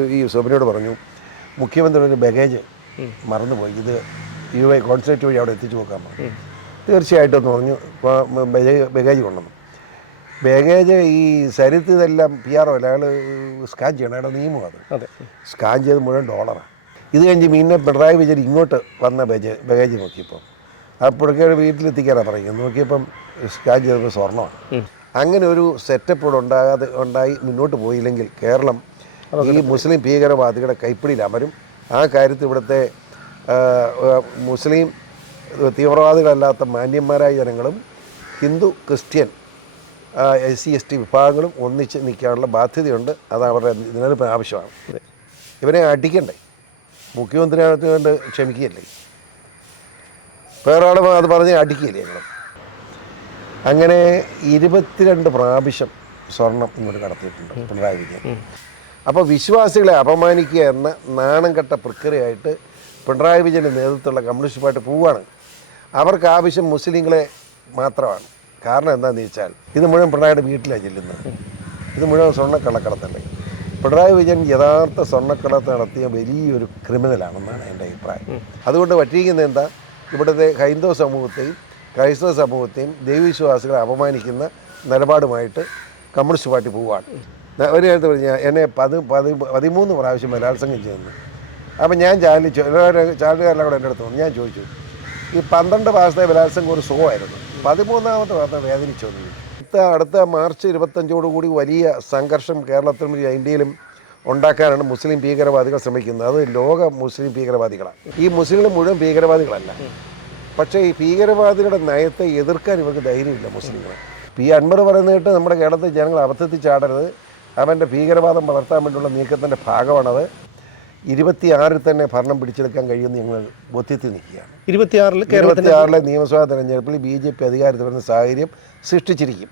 ഈ സോബിനോട് പറഞ്ഞു മുഖ്യമന്ത്രി ഒരു ബാഗേജ് മറന്നുപോയി, ഇത് യുഎ കോൺസുലേറ്റ് വഴി അവിടെ എത്തിച്ചു നോക്കാൻ പറഞ്ഞു. തീർച്ചയായിട്ടും എന്ന് പറഞ്ഞു ബാഗേജ് കൊണ്ടുവന്നു. ബാഗേജ് ഈ സരിത്ത് ഇതെല്ലാം PR അല്ല, അയാൾ സ്കാൻ ചെയ്യണം, അയാളുടെ നിയമം അത്. സ്കാൻ ചെയ്ത് മുഴുവൻ $. ഇത് കഴിഞ്ഞ് പിന്നെ പിണറായി വിജയൻ ഇങ്ങോട്ട് വന്ന ബാഗേജ് നോക്കിയപ്പോൾ അപ്പോഴൊക്കെ വീട്ടിലെത്തിക്കാനാണ് പറയുന്നത്. നോക്കിയപ്പം സ്കാൻ ചെയ്തപ്പോൾ സ്വർണ്ണമാണ്. അങ്ങനെ ഒരു സെറ്റപ്പ് ഇവിടെ ഉണ്ടായി മുന്നോട്ട് പോയില്ലെങ്കിൽ കേരളം ഈ മുസ്ലിം ഭീകരവാദികളുടെ കൈപ്പിടിയിൽ അമരും. ആ കാര്യത്തിൽ ഇവിടുത്തെ മുസ്ലിം തീവ്രവാദികളല്ലാത്ത മാന്യന്മാരായ ജനങ്ങളും ഹിന്ദു ക്രിസ്ത്യൻ SC ST വിഭാഗങ്ങളും ഒന്നിച്ച് നിൽക്കാനുള്ള ബാധ്യതയുണ്ട്. അത് അവരുടെ നിലനിൽപ്പിന് ആവശ്യമാണ്. ഇവരെ അടിക്കണ്ടേ, മുഖ്യമന്ത്രിയായിട്ട് കൊണ്ട് ക്ഷമിക്കുകയല്ലേ, വേറെ ആൾ അത് പറഞ്ഞ് അടിക്കുകയില്ലേ ഞങ്ങൾ. അങ്ങനെ 22 പ്രാവശ്യം സ്വർണം ഇങ്ങോട്ട് കടത്തിയിട്ടുണ്ട് പിണറായി വിജയൻ. അപ്പോൾ വിശ്വാസികളെ അപമാനിക്കുക എന്ന നാണം കെട്ട പ്രക്രിയയായിട്ട് പിണറായി വിജയൻ്റെ നേതൃത്വമുള്ള കമ്മ്യൂണിസ്റ്റ് പാർട്ടി പോവുകയാണ്. അവർക്ക് ആവശ്യം മുസ്ലിങ്ങളെ മാത്രമാണ്. കാരണം എന്താണെന്ന് വെച്ചാൽ ഇത് മുഴുവൻ പിണറായിയുടെ വീട്ടിലാണ് ചെല്ലുന്നത്. ഇത് മുഴുവൻ സ്വർണ്ണക്കള്ളക്കടത്തല്ലേ. പിണറായി വിജയൻ യഥാർത്ഥ സ്വർണ്ണക്കടത്ത് നടത്തിയ വലിയൊരു ക്രിമിനലാണെന്നാണ് എൻ്റെ അഭിപ്രായം. അതുകൊണ്ട് പറ്റിയിരിക്കുന്നത് എന്താ, ഇവിടുത്തെ ഹൈന്ദവ സമൂഹത്തെയും ക്രൈസ്തവ സമൂഹത്തെയും ദൈവവിശ്വാസികളെ അപമാനിക്കുന്ന നിലപാടുമായിട്ട് കമ്മ്യൂണിസ്റ്റ് പാർട്ടി പോവുകയാണ്. ഒരു നേരത്തെ പറഞ്ഞാൽ എന്നെ 13 പ്രാവശ്യം ബലാത്സംഗം ചെയ്യുന്നു. അപ്പം ഞാൻ ചാനലുകാരെല്ലാം കൂടെ എൻ്റെ അടുത്ത് വന്നു. ഞാൻ ചോദിച്ചു, ഈ 12 പ്രാവശ്യത്തെ ബലാത്സംഗം ഒരു സുഖമായിരുന്നു, 13ാമത്തെ പ്രാവശ്യം വേദനിച്ചു. അടുത്ത മാർച്ച് 25 വലിയ സംഘർഷം കേരളത്തിലും ഇന്ത്യയിലും ഉണ്ടാക്കാനാണ് മുസ്ലിം ഭീകരവാദികൾ ശ്രമിക്കുന്നത്. അത് ലോക മുസ്ലിം ഭീകരവാദികളാണ്. ഈ മുസ്ലിങ്ങൾ മുഴുവൻ ഭീകരവാദികളല്ല, പക്ഷേ ഈ ഭീകരവാദികളുടെ നയത്തെ എതിർക്കാൻ ഇവർക്ക് ധൈര്യമില്ല മുസ്ലിങ്ങളെ. അൻവർ പറയുന്നത് കേട്ട് നമ്മുടെ കേരളത്തിൽ ജനങ്ങൾ അബദ്ധത്തിൽ ചാടരുത്. അവൻ്റെ ഭീകരവാദം വളർത്താൻ വേണ്ടിയുള്ള നീക്കത്തിൻ്റെ ഭാഗമാണത്. 26 തന്നെ ഭരണം പിടിച്ചെടുക്കാൻ കഴിയുമെന്ന് ഞങ്ങൾ ബോധ്യത്തിൽ നിൽക്കുകയാണ്. 26 നിയമസഭാ തെരഞ്ഞെടുപ്പിൽ BJP അധികാരത്തിൽ വരുന്ന സാഹചര്യം സൃഷ്ടിച്ചിരിക്കും.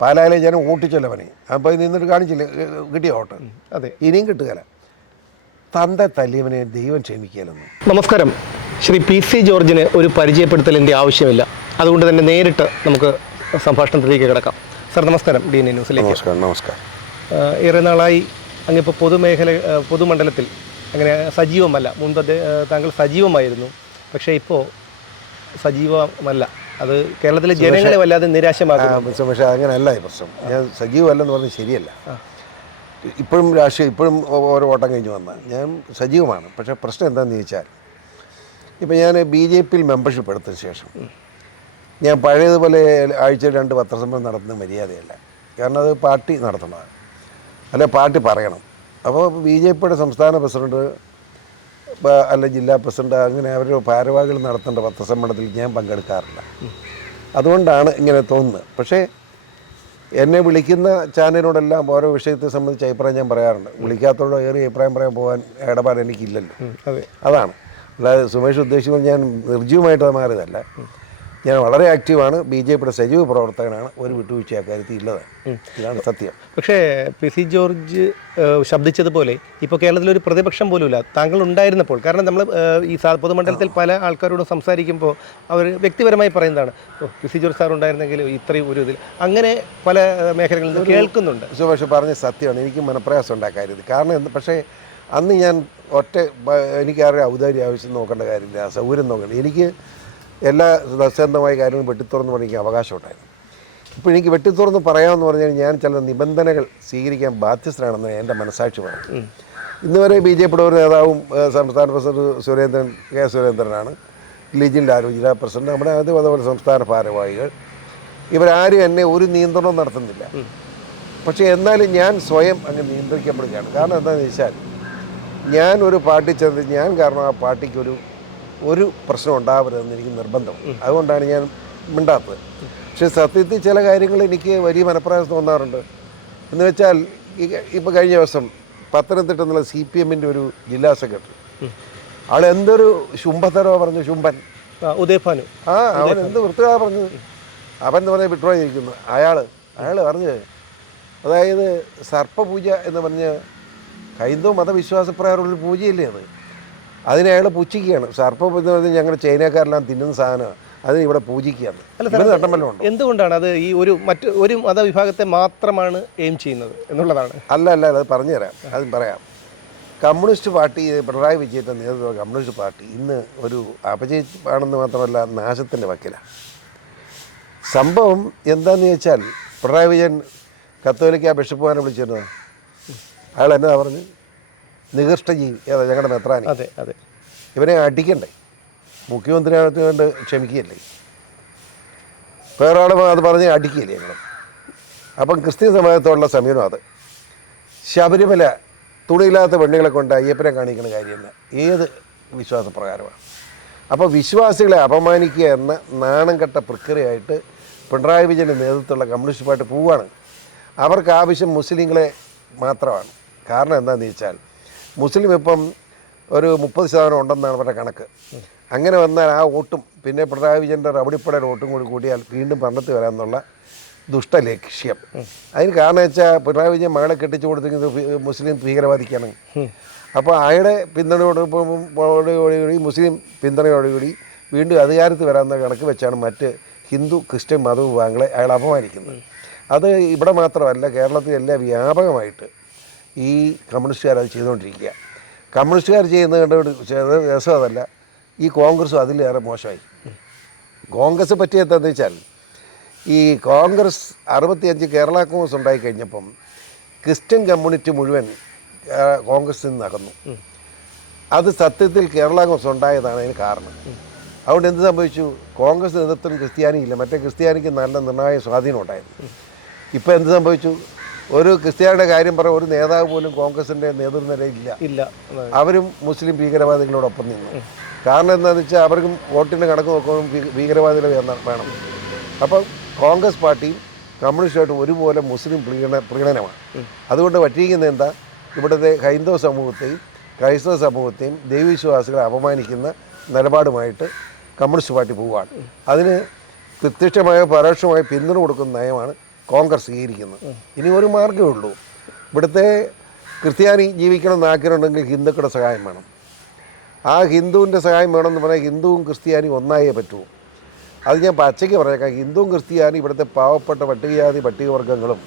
പാലായിലെ ജനം ഓട്ടിച്ചല്ലവനെ അപ്പോൾ നിന്നിട്ട് കാണിച്ചില്ല, കിട്ടിയ വോട്ട്. അതെ, ഇനിയും കിട്ടുകയില്ല. തന്ത തല്ലിയവനെ ദൈവം ക്ഷമിക്കുകയല്ലെന്ന്. നമസ്കാരം. ശ്രീ PC ജോർജിന് ഒരു പരിചയപ്പെടുത്തലിൻ്റെ ആവശ്യമില്ല, അതുകൊണ്ട് തന്നെ നേരിട്ട് നമുക്ക് സംഭാഷണത്തിലേക്ക് കിടക്കാം. സാർ നമസ്കാരം. DNA ന്യൂസിലേക്ക് നമസ്കാരം. ഏറെ നാളായി അങ്ങിപ്പോൾ പൊതുമണ്ഡലത്തിൽ അങ്ങനെ സജീവമല്ല. മുൻപ് താങ്കൾ സജീവമായിരുന്നു, പക്ഷേ ഇപ്പോൾ സജീവമല്ല. അത് കേരളത്തിലെ ജനങ്ങളെ വല്ലാതെ നിരാശമാക്കുന്നു. പക്ഷേ അങ്ങനെയല്ല ഈ പ്രശ്നം. ഞാൻ സജീവമല്ലെന്ന് പറഞ്ഞാൽ ശരിയല്ല. ഇപ്പോഴും രാഷ്ട്രീയം ഇപ്പോഴും ഓരോ ഓട്ടം കഴിഞ്ഞ് വന്നാൽ ഞാൻ സജീവമാണ്. പക്ഷേ പ്രശ്നം എന്താണെന്ന് ചോദിച്ചാൽ, ഇപ്പം ഞാൻ BJPയിൽ മെമ്പർഷിപ്പ് എടുത്തതിന് ശേഷം ഞാൻ പഴയതുപോലെ ആഴ്ചയിൽ 2 പത്രസമ്മേളനം നടത്തുന്ന മര്യാദയല്ല. കാരണം അത് പാർട്ടി നടത്തണതാണ്, അല്ലെ പാർട്ടി പറയണം. അപ്പോൾ BJPയുടെ സംസ്ഥാന പ്രസിഡന്റ് അല്ല ജില്ലാ പ്രസിഡന്റ് അങ്ങനെ അവരുടെ ഭാരവാഹികൾ നടത്തേണ്ട പത്രസമ്മേളനത്തിൽ ഞാൻ പങ്കെടുക്കാറില്ല. അതുകൊണ്ടാണ് ഇങ്ങനെ തോന്നുന്നത്. പക്ഷേ എന്നെ വിളിക്കുന്ന ചാനലിനോടെല്ലാം ഓരോ വിഷയത്തെ സംബന്ധിച്ച് അഭിപ്രായം ഞാൻ പറയാറുണ്ട്. വിളിക്കാത്തതോടെ ഏറെ അഭിപ്രായം പറയാൻ പോകാൻ ഇടപാട് എനിക്കില്ലല്ലോ. അതാണ്. അല്ലാതെ സുമേഷ് ഉദ്ദേശിക്കുന്നത് ഞാൻ നിർജ്ജീവമായിട്ട് മാറിയതല്ല. ഞാൻ വളരെ ആക്റ്റീവാണ്, BJPയുടെ സജീവ പ്രവർത്തകനാണ്. ഒരു വിട്ടുവീഴ്ച അക്കാര്യത്തിൽ ഇല്ലത്. ഇതാണ് സത്യം. പക്ഷേ PC ജോർജ് ശബ്ദിച്ചതുപോലെ ഇപ്പോൾ കേരളത്തിലൊരു പ്രതിപക്ഷം പോലുമില്ല താങ്കൾ ഉണ്ടായിരുന്നപ്പോൾ. കാരണം നമ്മൾ ഈ പൊതുമണ്ഡലത്തിൽ പല ആൾക്കാരോടും സംസാരിക്കുമ്പോൾ അവർ വ്യക്തിപരമായി പറയുന്നതാണ്, PC ജോർജ് സാർ ഉണ്ടായിരുന്നെങ്കിൽ ഇത്രയും ഒരു ഇതിൽ അങ്ങനെ പല മേഖലകളിൽ നിന്ന് കേൾക്കുന്നുണ്ട്. സുമേഷ് പറഞ്ഞ സത്യമാണ്. എനിക്ക് മനപ്രയാസം ഉണ്ടാക്കരുത്. കാരണം പക്ഷേ അന്ന് ഞാൻ എനിക്ക് ആരുടെ ഔദാര്യ ആവശ്യം നോക്കേണ്ട കാര്യമില്ല, സൗകര്യം നോക്കേണ്ട. എനിക്ക് എല്ലാ സത്യസന്ധമായ കാര്യങ്ങളും വെട്ടിത്തുറന്ന് പറഞ്ഞ് എനിക്ക് അവകാശമുണ്ടായിരുന്നു. ഇപ്പോൾ എനിക്ക് വെട്ടിത്തുറന്ന് പറയാമെന്ന് പറഞ്ഞാൽ ഞാൻ ചില നിബന്ധനകൾ സ്വീകരിക്കാൻ ബാധ്യസ്ഥനാണെന്ന് എൻ്റെ മനസ്സാക്ഷി പറയും. ഇന്നുവരെ BJPയുടെ ഒരു നേതാവും സംസ്ഥാന പ്രസിഡന്റ് K സുരേന്ദ്രനാണ്, ലിജിൻ ലാലു ജില്ലാ പ്രസിഡന്റ്, നമ്മുടെ അതുപോലെ സംസ്ഥാന ഭാരവാഹികൾ, ഇവരാരും എന്നെ ഒരു നിയന്ത്രണവും നടത്തുന്നില്ല. പക്ഷേ എന്നാലും ഞാൻ സ്വയം അങ്ങ് നിയന്ത്രിക്കപ്പെടുകയാണ്. കാരണം എന്താണെന്ന് വെച്ചാൽ ഞാൻ ഒരു പാർട്ടി ചെന്ന് ഞാൻ കാരണം ആ പാർട്ടിക്ക് ഒരു പ്രശ്നം ഉണ്ടാവരുതെന്ന് എനിക്ക് നിർബന്ധം. അതുകൊണ്ടാണ് ഞാൻ മിണ്ടാത്തത്. പക്ഷേ സത്യത്തിൽ ചില കാര്യങ്ങൾ എനിക്ക് വലിയ മനപ്രയാസം തോന്നാറുണ്ട്. എന്ന് വെച്ചാൽ ഇപ്പോൾ കഴിഞ്ഞ ദിവസം പത്തനംതിട്ട എന്നുള്ള CPMൻ്റെ ഒരു ജില്ലാ സെക്രട്ടറി, ആൾ എന്തൊരു ശുംഭത്തരോ പറഞ്ഞു, ശുംഭൻ ഉദയഭാനു. അവൻ എന്ത് വൃത്തിയാണ് പറഞ്ഞത്. അവൻ എന്ന് പറഞ്ഞാൽ വിഡ്രോ ചെയ്തിരിക്കുന്നു. അയാൾ പറഞ്ഞത്, അതായത് സർപ്പപൂജ എന്ന് പറഞ്ഞ് ഹൈന്ദവ മതവിശ്വാസപ്രകാരമുള്ളൊരു പൂജയില്ലേ അത്, അതിനെ അയാൾ പുച്ഛിക്കുകയാണ്. സർപ്പം എന്ന് പറഞ്ഞാൽ ഞങ്ങൾ ചൈനക്കാരെല്ലാം തിന്നുന്ന സാധനമാണ്, അതിന് ഇവിടെ പൂജിക്കുകയാണ്. എന്തുകൊണ്ടാണ് അത് ഈ ഒരു മതവിഭാഗത്തെ മാത്രമാണ് എയിം ചെയ്യുന്നത് എന്നുള്ളതാണ്? അല്ല അത് പറഞ്ഞുതരാം. അതും പറയാം. കമ്മ്യൂണിസ്റ്റ് പാർട്ടി പിണറായി വിജയൻ്റെ നേതൃത്വം കമ്മ്യൂണിസ്റ്റ് പാർട്ടി ഇന്ന് ഒരു അപജയമാണെന്ന് മാത്രമല്ല നാശത്തിൻ്റെ വക്കിലാണ്. സംഭവം എന്താണെന്ന് ചോദിച്ചാൽ പിണറായി വിജയൻ കത്തോലിക്ക ബിഷപ്പുമാരെ വിളിച്ചിരുന്നത് അയാൾ എന്നാ പറഞ്ഞ് നികൃഷ്ട ജീവി ഏതാ ഞങ്ങളുടെ മെത്രാനി. അതെ അതെ, ഇവനെ അടിക്കണ്ടേ, മുഖ്യമന്ത്രിയായിട്ട് കൊണ്ട് ക്ഷമിക്കുകയല്ലേ, വേറെ ആൾ അത് പറഞ്ഞ് അടിക്കുകയില്ലേ ഞങ്ങൾ. അപ്പം ക്രിസ്ത്യൻ സമാജത്തോടുള്ള സമീപനം അത്. ശബരിമല തുണിയില്ലാത്ത പെണ്ണുങ്ങളെ കൊണ്ട് അയ്യപ്പനെ കാണിക്കുന്ന കാര്യമല്ല, ഏത് വിശ്വാസപ്രകാരമാണ്. അപ്പോൾ വിശ്വാസികളെ അപമാനിക്കുക എന്ന നാണം കെട്ട പ്രക്രിയയായിട്ട് പിണറായി വിജയൻ്റെ നേതൃത്വമുള്ള കമ്മ്യൂണിസ്റ്റ് പാർട്ടി പോവുകയാണ്. അവർക്ക് ആവശ്യം മുസ്ലിങ്ങളെ മാത്രമാണ്. കാരണം എന്താണെന്ന് ചോദിച്ചാൽ മുസ്ലിം ഇപ്പം ഒരു 30% ഉണ്ടെന്നാണ് അവരുടെ കണക്ക്. അങ്ങനെ വന്നാൽ ആ വോട്ടും പിന്നെ പിണറായി വിജയൻ്റെ റബടിപ്പടയുടെ വോട്ടും കൂടി കൂടിയാൽ വീണ്ടും ഭരണത്തിൽ വരാമെന്നുള്ള ദുഷ്ടലക്ഷ്യം. അതിന് കാരണം വെച്ചാൽ പിണറായി വിജയൻ മകളെ കെട്ടിച്ചു കൊടുത്തിരിക്കുന്നത് മുസ്ലിം ഭീകരവാദിക്കാണ്. അപ്പോൾ അയാളുടെ പിന്തുണയോടുകൂടി മുസ്ലിം പിന്തുണയോടുകൂടി വീണ്ടും അധികാരത്തിൽ വരാമെന്ന കണക്ക് വെച്ചാണ് മറ്റ് ഹിന്ദു ക്രിസ്ത്യൻ മതവിഭാഗങ്ങളെ അയാൾ അപമാനിക്കുന്നത്. അത് ഇവിടെ മാത്രമല്ല, കേരളത്തിലെല്ലാം വ്യാപകമായിട്ട് ഈ കമ്മ്യൂണിസ്റ്റുകാർ അത് ചെയ്തുകൊണ്ടിരിക്കുക. കമ്മ്യൂണിസ്റ്റുകാർ ചെയ്യുന്നത് കണ്ട് രസം അതല്ല, ഈ കോൺഗ്രസ്സും അതിലേറെ മോശമായി. കോൺഗ്രസ് പറ്റിയെന്താണെന്ന് വെച്ചാൽ ഈ കോൺഗ്രസ് 65 കേരള കോൺഗ്രസ് ഉണ്ടായിക്കഴിഞ്ഞപ്പം ക്രിസ്ത്യൻ കമ്മ്യൂണിറ്റി മുഴുവൻ കോൺഗ്രസിൽ നിന്ന് അകന്നു. അത് സത്യത്തിൽ കേരള കോൺഗ്രസ് ഉണ്ടായതാണ് അതിന് കാരണം. അതുകൊണ്ട് എന്ത് സംഭവിച്ചു, കോൺഗ്രസ് നേതൃത്വം ക്രിസ്ത്യാനി ഇല്ല, മറ്റേ ക്രിസ്ത്യാനിക്ക് നല്ല നിർണായക സ്വാധീനം ഉണ്ടായിരുന്നു. ഇപ്പോൾ എന്ത് സംഭവിച്ചു, ഒരു ക്രിസ്ത്യാനിയുടെ കാര്യം പറയാൻ ഒരു നേതാവ് പോലും കോൺഗ്രസിൻ്റെ നേതൃനിരയില്ല. ഇല്ല, അവരും മുസ്ലിം ഭീകരവാദികളോടൊപ്പം നിന്നു. കാരണം എന്താണെന്ന് വെച്ചാൽ അവർക്കും വോട്ടിൻ്റെ കണക്ക് നോക്കുമ്പോൾ ഭീകരവാദികളെ വേണം. അപ്പം കോൺഗ്രസ് പാർട്ടിയും കമ്മ്യൂണിസ്റ്റുമായിട്ട് ഒരുപോലെ മുസ്ലിം പ്രീണനമാണ്. അതുകൊണ്ട് പറ്റിയിരിക്കുന്നത് എന്താ, ഇവിടുത്തെ ഹൈന്ദവ സമൂഹത്തെയും ക്രൈസ്തവ സമൂഹത്തെയും ദൈവവിശ്വാസികളെ അപമാനിക്കുന്ന നിലപാടുമായിട്ട് കമ്മ്യൂണിസ്റ്റ് പാർട്ടി പോവുകയാണ്. അതിന് പ്രത്യക്ഷമായ പരോക്ഷമായ പിന്തുണ കൊടുക്കുന്ന നയമാണ് കോൺഗ്രസ് സ്വീകരിക്കുന്നത്. ഇനി ഒരു മാർഗ്ഗമേ ഉള്ളൂ, ഇവിടുത്തെ ക്രിസ്ത്യാനി ജീവിക്കണമെന്ന് ആഗ്രഹമുണ്ടെങ്കിൽ ഹിന്ദുക്കളുടെ സഹായം വേണം. ആ ഹിന്ദുവിൻ്റെ സഹായം വേണമെന്ന് പറഞ്ഞാൽ ഹിന്ദുവും ക്രിസ്ത്യാനിയും ഒന്നായേ പറ്റൂ. അത് ഞാൻ പച്ചയ്ക്ക് പറഞ്ഞേക്കാം, ഹിന്ദുവും ക്രിസ്ത്യാനി ഇവിടുത്തെ പാവപ്പെട്ട പട്ടികജാതി പട്ടികവർഗ്ഗങ്ങളും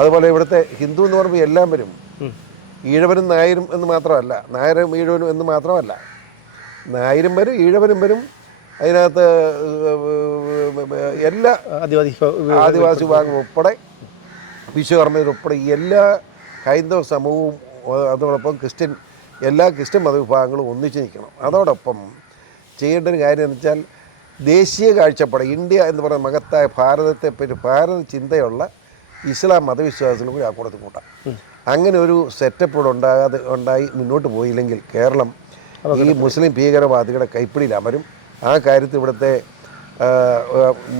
അതുപോലെ ഇവിടുത്തെ ഹിന്ദു എന്ന് പറയുമ്പോൾ എല്ലാം വരും. ഈഴവനും നായരും എന്ന് മാത്രമല്ല, നായരും ഈഴവനും എന്ന് മാത്രമല്ല, നായരും വരും ഈഴവനും വരും. അതിനകത്ത് എല്ലാ ആദിവാസി വിഭാഗം ഉൾപ്പെടെ വിശ്വകർമ്മരുൾപ്പെടെ എല്ലാ ഹൈന്ദവ സമൂഹവും അതോടൊപ്പം എല്ലാ ക്രിസ്ത്യൻ മതവിഭാഗങ്ങളും ഒന്നിച്ച് നിൽക്കണം. അതോടൊപ്പം ചെയ്യേണ്ട ഒരു കാര്യം എന്ന് വെച്ചാൽ ദേശീയ കാഴ്ചപ്പാട്, ഇന്ത്യ എന്ന് പറയുന്ന മഹത്തായ ഭാരതത്തെപ്പറ്റി ഭാരത ചിന്തയുള്ള ഇസ്ലാം മതവിശ്വാസികളും കൂടി ആ കൂടത്തിൽ കൂട്ടാം. അങ്ങനെ ഒരു സെറ്റപ്പ് ഇവിടെ ഉണ്ടായി മുന്നോട്ട് പോയില്ലെങ്കിൽ കേരളം ഈ മുസ്ലിം ഭീകരവാദികളുടെ കൈപ്പിടിയിൽ അമരും. ആ കാര്യത്തിൽ ഇവിടുത്തെ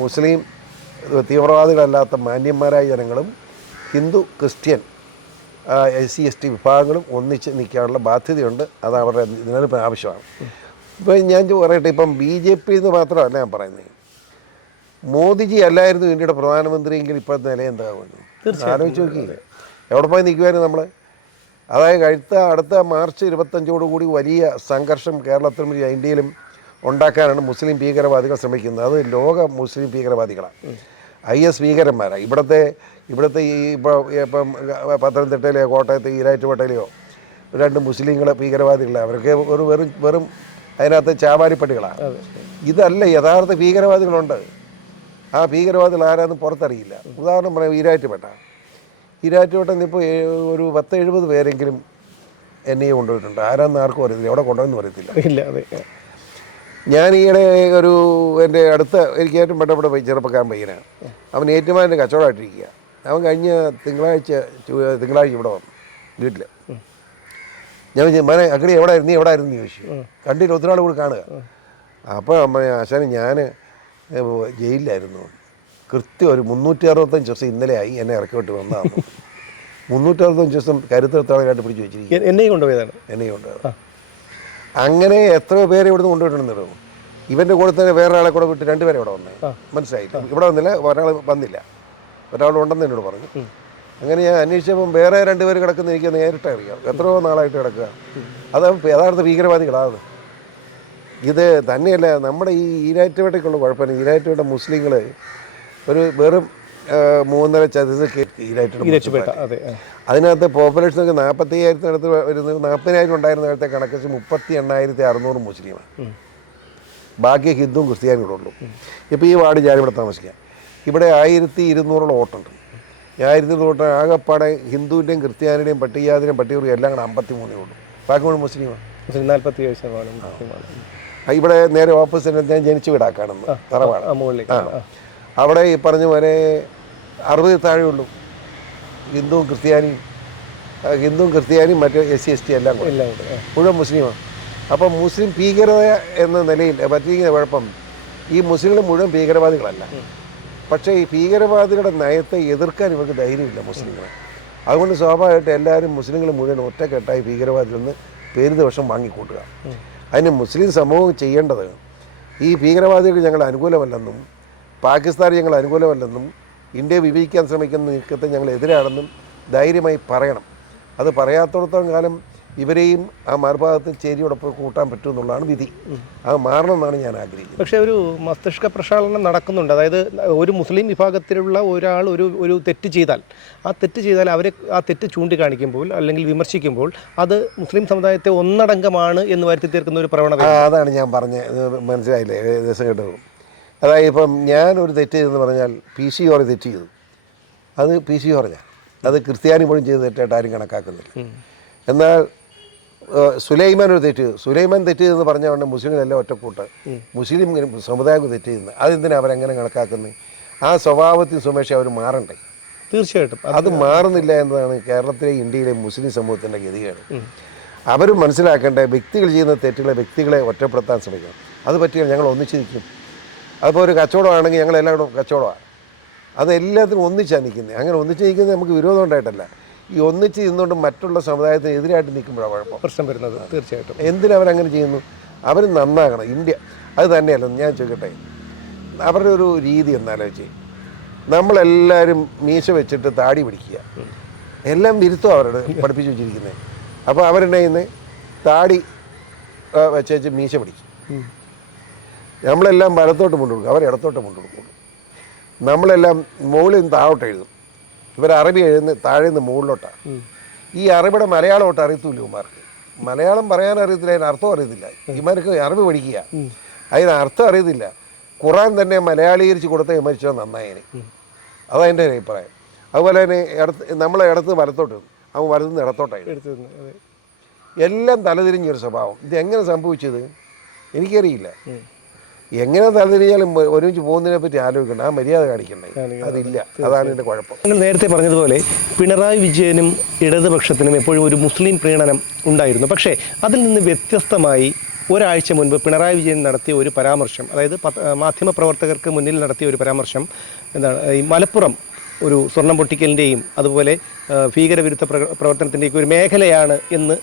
മുസ്ലിം തീവ്രവാദികളല്ലാത്ത മാന്യന്മാരായ ജനങ്ങളും ഹിന്ദു ക്രിസ്ത്യൻ SC/ST വിഭാഗങ്ങളും ഒന്നിച്ച് നിൽക്കാനുള്ള ബാധ്യതയുണ്ട്. അത് അവരുടെ നിലനിൽപ്പിന് ആവശ്യമാണ്. ഇപ്പം ഞാൻ പറയട്ടെ, ഇപ്പം BJP എന്ന് മാത്രമല്ല ഞാൻ പറയുന്നത്, മോദിജി അല്ലായിരുന്നു ഇന്ത്യയുടെ പ്രധാനമന്ത്രിയെങ്കിൽ ഇപ്പോഴത്തെ നില എന്താകുമെന്ന് ആലോചിച്ച് നോക്കിയില്ലേ, എവിടെ പോയി നിൽക്കുമായിരുന്നു നമ്മൾ. അതായത് അടുത്ത മാർച്ച് 25 വലിയ സംഘർഷം കേരളത്തിലും ഇന്ത്യയിലും ഉണ്ടാക്കാനാണ് മുസ്ലിം ഭീകരവാദികൾ ശ്രമിക്കുന്നത്. അത് ലോക മുസ്ലിം ഭീകരവാദികളാണ്, IS ഭീകരന്മാരാണ്. ഇവിടുത്തെ ഈ ഇപ്പം പത്തനംതിട്ടയിലെയോ കോട്ടയത്തെ ഈരാറ്റുപേട്ടയിലെയോ 2 മുസ്ലിങ്ങളെ ഭീകരവാദികളാണ്. അവർക്ക് വെറും അതിനകത്ത് ചാവാരിപ്പട്ടികളാണ്. ഇതല്ല, യഥാർത്ഥ ഭീകരവാദികളുണ്ട്. ആ ഭീകരവാദികൾ ആരാന്ന് പുറത്തറിയില്ല. ഉദാഹരണം പറയാം, ഈരാറ്റുപേട്ട ഇപ്പോൾ ഒരു 10-70 പേരെങ്കിലും NIA കൊണ്ടുപോയിട്ടുണ്ട്. ആരാന്ന് ആർക്കും അറിയത്തില്ല, എവിടെ കൊണ്ടുപോയെന്ന് അറിയത്തില്ല. ഞാൻ ഈയിടെ എൻ്റെ എനിക്ക് ഏറ്റവും പെട്ടപ്പെട്ട ചെറുപ്പക്കാരൻ പയ്യനാണ്. അവൻ ഏറ്റുമാൻ്റെ കച്ചവടമായിട്ടിരിക്കുക. അവൻ കഴിഞ്ഞ തിങ്കളാഴ്ച ഇവിടെ വന്നു വീട്ടിൽ. ഞാൻ മനെ അക്കടി എവിടെ ആയിരുന്നു ചോദിച്ചു. കണ്ടിട്ട് ഒത്തിരി നാൾ കൂടി കാണുക. അപ്പോൾ ആശാന് ഞാൻ ജയിലിലായിരുന്നു. കൃത്യം ഒരു 365 ദിവസം ഇന്നലെയായി എന്നെ ഇറക്കി വിട്ട് വന്നതാണ്. 365 ദിവസം കരുത്തെടുത്താളായിട്ട് പിടിച്ച് വെച്ചിരിക്കും. എന്നെ കൊണ്ടുപോയതാണ്. അങ്ങനെ എത്രയോ പേരെ ഇവിടുന്ന് കൊണ്ടുപോയിട്ടുണ്ടെന്ന്. ഇവൻ്റെ കൂടെ തന്നെ വേറെ ആളെ കൂടെ വിട്ട് 2 പേരെ ഇവിടെ വന്നേ. മനസ്സിലായില്ല, ഇവിടെ വന്നില്ല, ഒരാൾ വന്നില്ല, ഒരാളുണ്ടെന്ന് എന്നോട് പറഞ്ഞു. അങ്ങനെ ഞാൻ അന്വേഷിച്ചപ്പം വേറെ 2 പേര് കിടക്കുന്ന എനിക്ക് നേരിട്ട് അറിയാം. എത്രയോ നാളായിട്ട് കിടക്കുക. അത് യഥാർത്ഥ ഭീകരവാദികളാണ്. ഇത് തന്നെയല്ല, നമ്മുടെ ഈ ഈരാറ്റുപേട്ടയ്ക്കുള്ള കുഴപ്പമില്ല. ഈരാറ്റുപേട്ട മുസ്ലിങ്ങൾ വെറും 3.5 ചതുരശ്ര ഈരാറ്റുപേട്ട അതെ അതിനകത്ത് പോപ്പുലേഷൻ ഒക്കെ 45,000 വരുന്നത് 40,000 ഉണ്ടായിരുന്ന കാലത്തെ കണക്ക് 38,600 മുസ്ലിമാണ്. ബാക്കി ഹിന്ദുവും ക്രിസ്ത്യാനിയും കൂടെ ഉള്ളൂ. ഇപ്പോൾ ഈ വാർഡ് ഞാനിവിടെ താമസിക്കാം. ഇവിടെ 1200 വോട്ടുണ്ട്. 1200 വോട്ട് ആകെപ്പാടെ ഹിന്ദുവിൻ്റെയും ക്രിസ്ത്യാനിയുടെയും പട്ടികജാതിയുടെയും പട്ടികജാതിയും എല്ലാം കൂടെ 53 ഉള്ളൂ. ബാക്കി മുഴുവൻ മുസ്ലിമാണ്. 47% ഇവിടെ നേരെ ഓപ്പോസിറ്റ് ഞാൻ ജനിച്ചു വീടാക്കാണെന്ന് തറവാട്. അവിടെ ഈ പറഞ്ഞ പോലെ 60 താഴെ ഉള്ളൂ. ഹിന്ദുവും ക്രിസ്ത്യാനിയും മറ്റേ SC ST എല്ലാം മുഴുവൻ മുസ്ലിമാണ്. അപ്പം മുസ്ലിം ഭീകരത എന്ന നിലയിൽ പറ്റിയിരിക്കുന്ന കുഴപ്പം ഈ മുസ്ലിങ്ങൾ മുഴുവൻ ഭീകരവാദികളല്ല. പക്ഷേ ഈ ഭീകരവാദികളുടെ നയത്തെ എതിർക്കാൻ ഇവർക്ക് ധൈര്യമില്ല മുസ്ലിങ്ങളെ. അതുകൊണ്ട് സ്വാഭാവികമായിട്ട് എല്ലാവരും മുസ്ലിങ്ങൾ മുഴുവൻ ഒറ്റക്കെട്ടായി ഭീകരവാദികളിൽ നിന്ന് പേരുദോഷം വാങ്ങിക്കൂട്ടുക. അതിന് മുസ്ലിം സമൂഹം ചെയ്യേണ്ടത് ഈ ഭീകരവാദികൾ ഞങ്ങൾ അനുകൂലമല്ലെന്നും പാകിസ്ഥാൻ ഞങ്ങൾ അനുകൂലമല്ലെന്നും ഇന്ത്യയെ വിഭജിക്കാൻ ശ്രമിക്കുന്ന നീക്കത്തെ ഞങ്ങൾ എതിരാണെന്നും ധൈര്യമായി പറയണം. അത് പറയാത്തോടത്തോളം കാലം ഇവരെയും ആ മറുഭാഗത്ത് ചേരിയോടൊപ്പം കൂട്ടാൻ പറ്റുമെന്നുള്ളതാണ് വിധി. അത് മാറണമെന്നാണ് ഞാൻ ആഗ്രഹിക്കുന്നത്. പക്ഷേ ഒരു മസ്തിഷ്ക പ്രക്ഷാളനം നടക്കുന്നുണ്ട്. അതായത് ഒരു മുസ്ലിം വിഭാഗത്തിലുള്ള ഒരാൾ ഒരു തെറ്റ് ചെയ്താൽ അവരെ ആ തെറ്റ് ചൂണ്ടിക്കാണിക്കുമ്പോൾ അല്ലെങ്കിൽ വിമർശിക്കുമ്പോൾ അത് മുസ്ലിം സമുദായത്തെ ഒന്നടങ്കമാണ് എന്ന് വരുത്തി തീർക്കുന്ന ഒരു പ്രവണത. അതാണ് ഞാൻ പറഞ്ഞത്. മനസ്സിലായില്ലേ ദിവസം കേട്ടത്? അതായത് ഇപ്പം ഞാനൊരു തെറ്റ് ചെയ്തെന്ന് പറഞ്ഞാൽ PC ജോർജ് തെറ്റ് ചെയ്തു, അത് PC ജോർജാണ്. അത് ക്രിസ്ത്യാനി പോലും ചെയ്ത് തെറ്റായിട്ട് ആരും കണക്കാക്കുന്നില്ല. എന്നാൽ സുലൈമാൻ ഒരു തെറ്റ് ചെയ്തു, സുലൈമാൻ തെറ്റ് ചെയ്തെന്ന് പറഞ്ഞുകൊണ്ട് മുസ്ലിങ്ങളെല്ലാം ഒറ്റക്കൂട്ട് മുസ്ലിം സമുദായം തെറ്റ് ചെയ്യുന്നത്. അതെന്തിനാണ് അവരെങ്ങനെ കണക്കാക്കുന്നത്? ആ സ്വഭാവത്തിൽ സുമേഷ് അവർ മാറണ്ടേ? തീർച്ചയായിട്ടും അത് മാറുന്നില്ല എന്നതാണ് കേരളത്തിലെ ഇന്ത്യയിലെ മുസ്ലിം സമൂഹത്തിൻ്റെ ഗതികേട്. അവരും മനസ്സിലാക്കേണ്ട വ്യക്തികൾ ചെയ്യുന്ന തെറ്റുകളെ വ്യക്തികളെ ഒറ്റപ്പെടുത്താൻ ശ്രമിക്കണം. അത് പറ്റിയാൽ ഞങ്ങൾ ഒന്നിച്ച് നിൽക്കും. അതിപ്പോൾ ഒരു കച്ചവടമാണെങ്കിൽ ഞങ്ങളെല്ലാവരും കച്ചവടമാണ്. അതെല്ലാത്തിനും ഒന്നിച്ചാണ് നിൽക്കുന്നത്. അങ്ങനെ ഒന്നിച്ച് നിൽക്കുന്നത് നമുക്ക് വിരോധം ഉണ്ടായിട്ടല്ല. ഈ ഒന്നിച്ച് നിന്നുകൊണ്ട് മറ്റുള്ള സമുദായത്തിന് എതിരായിട്ട് നിൽക്കുമ്പോഴാണ് കുഴപ്പം പ്രശ്നം വരുന്നത്. തീർച്ചയായിട്ടും എന്തിനവരങ്ങനെ ചെയ്യുന്നു? അവർ നന്നാകണം. ഇന്ത്യ അത് തന്നെയല്ല. ഞാൻ ചോദിക്കട്ടെ, അവരുടെ ഒരു രീതി എന്നാലോചിച്ച് നമ്മളെല്ലാവരും മീശ വെച്ചിട്ട് താടി പിടിക്കുക, എല്ലാം വിരുത്തം അവരോട് പഠിപ്പിച്ച് വെച്ചിരിക്കുന്നത്. അപ്പോൾ അവരെന്നെ ഇന്ന് താടി വെച്ച് മീശ പിടിക്കും. നമ്മളെല്ലാം വലത്തോട്ട് മുണ്ടെടുക്കും, അവർ ഇടത്തോട്ട് മുണ്ടെടുക്കും. നമ്മളെല്ലാം മുകളിൽ നിന്ന് താഴോട്ട് എഴുതും. ഇവർ അറബി എഴുതുന്ന താഴെ നിന്ന് മുകളിലോട്ടാണ്. ഈ അറബിയുടെ മലയാളമോട്ട് അറിയത്തില്ല ഇവന്മാർക്ക്. മലയാളം പറയാൻ അറിയത്തില്ല, അതിന് അർത്ഥം അറിയത്തില്ല. ഇവന്മാർക്ക് അറബി പഠിക്കുക, അതിന് അർത്ഥം അറിയത്തില്ല. ഖുറാൻ തന്നെ മലയാളീകരിച്ച് കൊടുത്ത വിമർശിച്ചോ നന്നായതിന്. അതതിൻ്റെ അഭിപ്രായം. അതുപോലെ തന്നെ നമ്മളെ ഇടത്ത് വലത്തോട്ട്, അവൻ വലത്തുനിന്ന് ഇടത്തോട്ടായി. എല്ലാം തലതിരിഞ്ഞൊരു സ്വഭാവം. ഇതെങ്ങനെ സംഭവിച്ചത് എനിക്കറിയില്ല. എങ്ങനെ തലതിരിഞ്ഞാലും ഒരുമിച്ച് പോകുന്നതിനെ പറ്റി ആലോചിക്കണം. ആ മര്യാദ കാണിക്കണ്ടേ? അതില്ല. അതാണ് എൻ്റെ കുഴപ്പം. നിങ്ങൾ നേരത്തെ പറഞ്ഞതുപോലെ പിണറായി വിജയനും ഇടതുപക്ഷത്തിനും എപ്പോഴും ഒരു മുസ്ലിം പ്രീണനം ഉണ്ടായിരുന്നു. പക്ഷേ അതിൽ നിന്ന് വ്യത്യസ്തമായി ഒരാഴ്ച മുൻപ് പിണറായി വിജയൻ നടത്തിയ ഒരു പരാമർശം, അതായത് മാധ്യമപ്രവർത്തകർക്ക് മുന്നിൽ നടത്തിയ ഒരു പരാമർശം എന്താണ്, ഈ മലപ്പുറം ഒരു സ്വർണം പൊട്ടിക്കലിൻ്റെയും അതുപോലെ ഭീകരവിരുദ്ധ പ്രവർത്തനത്തിൻ്റെയൊക്കെ ഒരു മേഖലയാണ് എന്ന്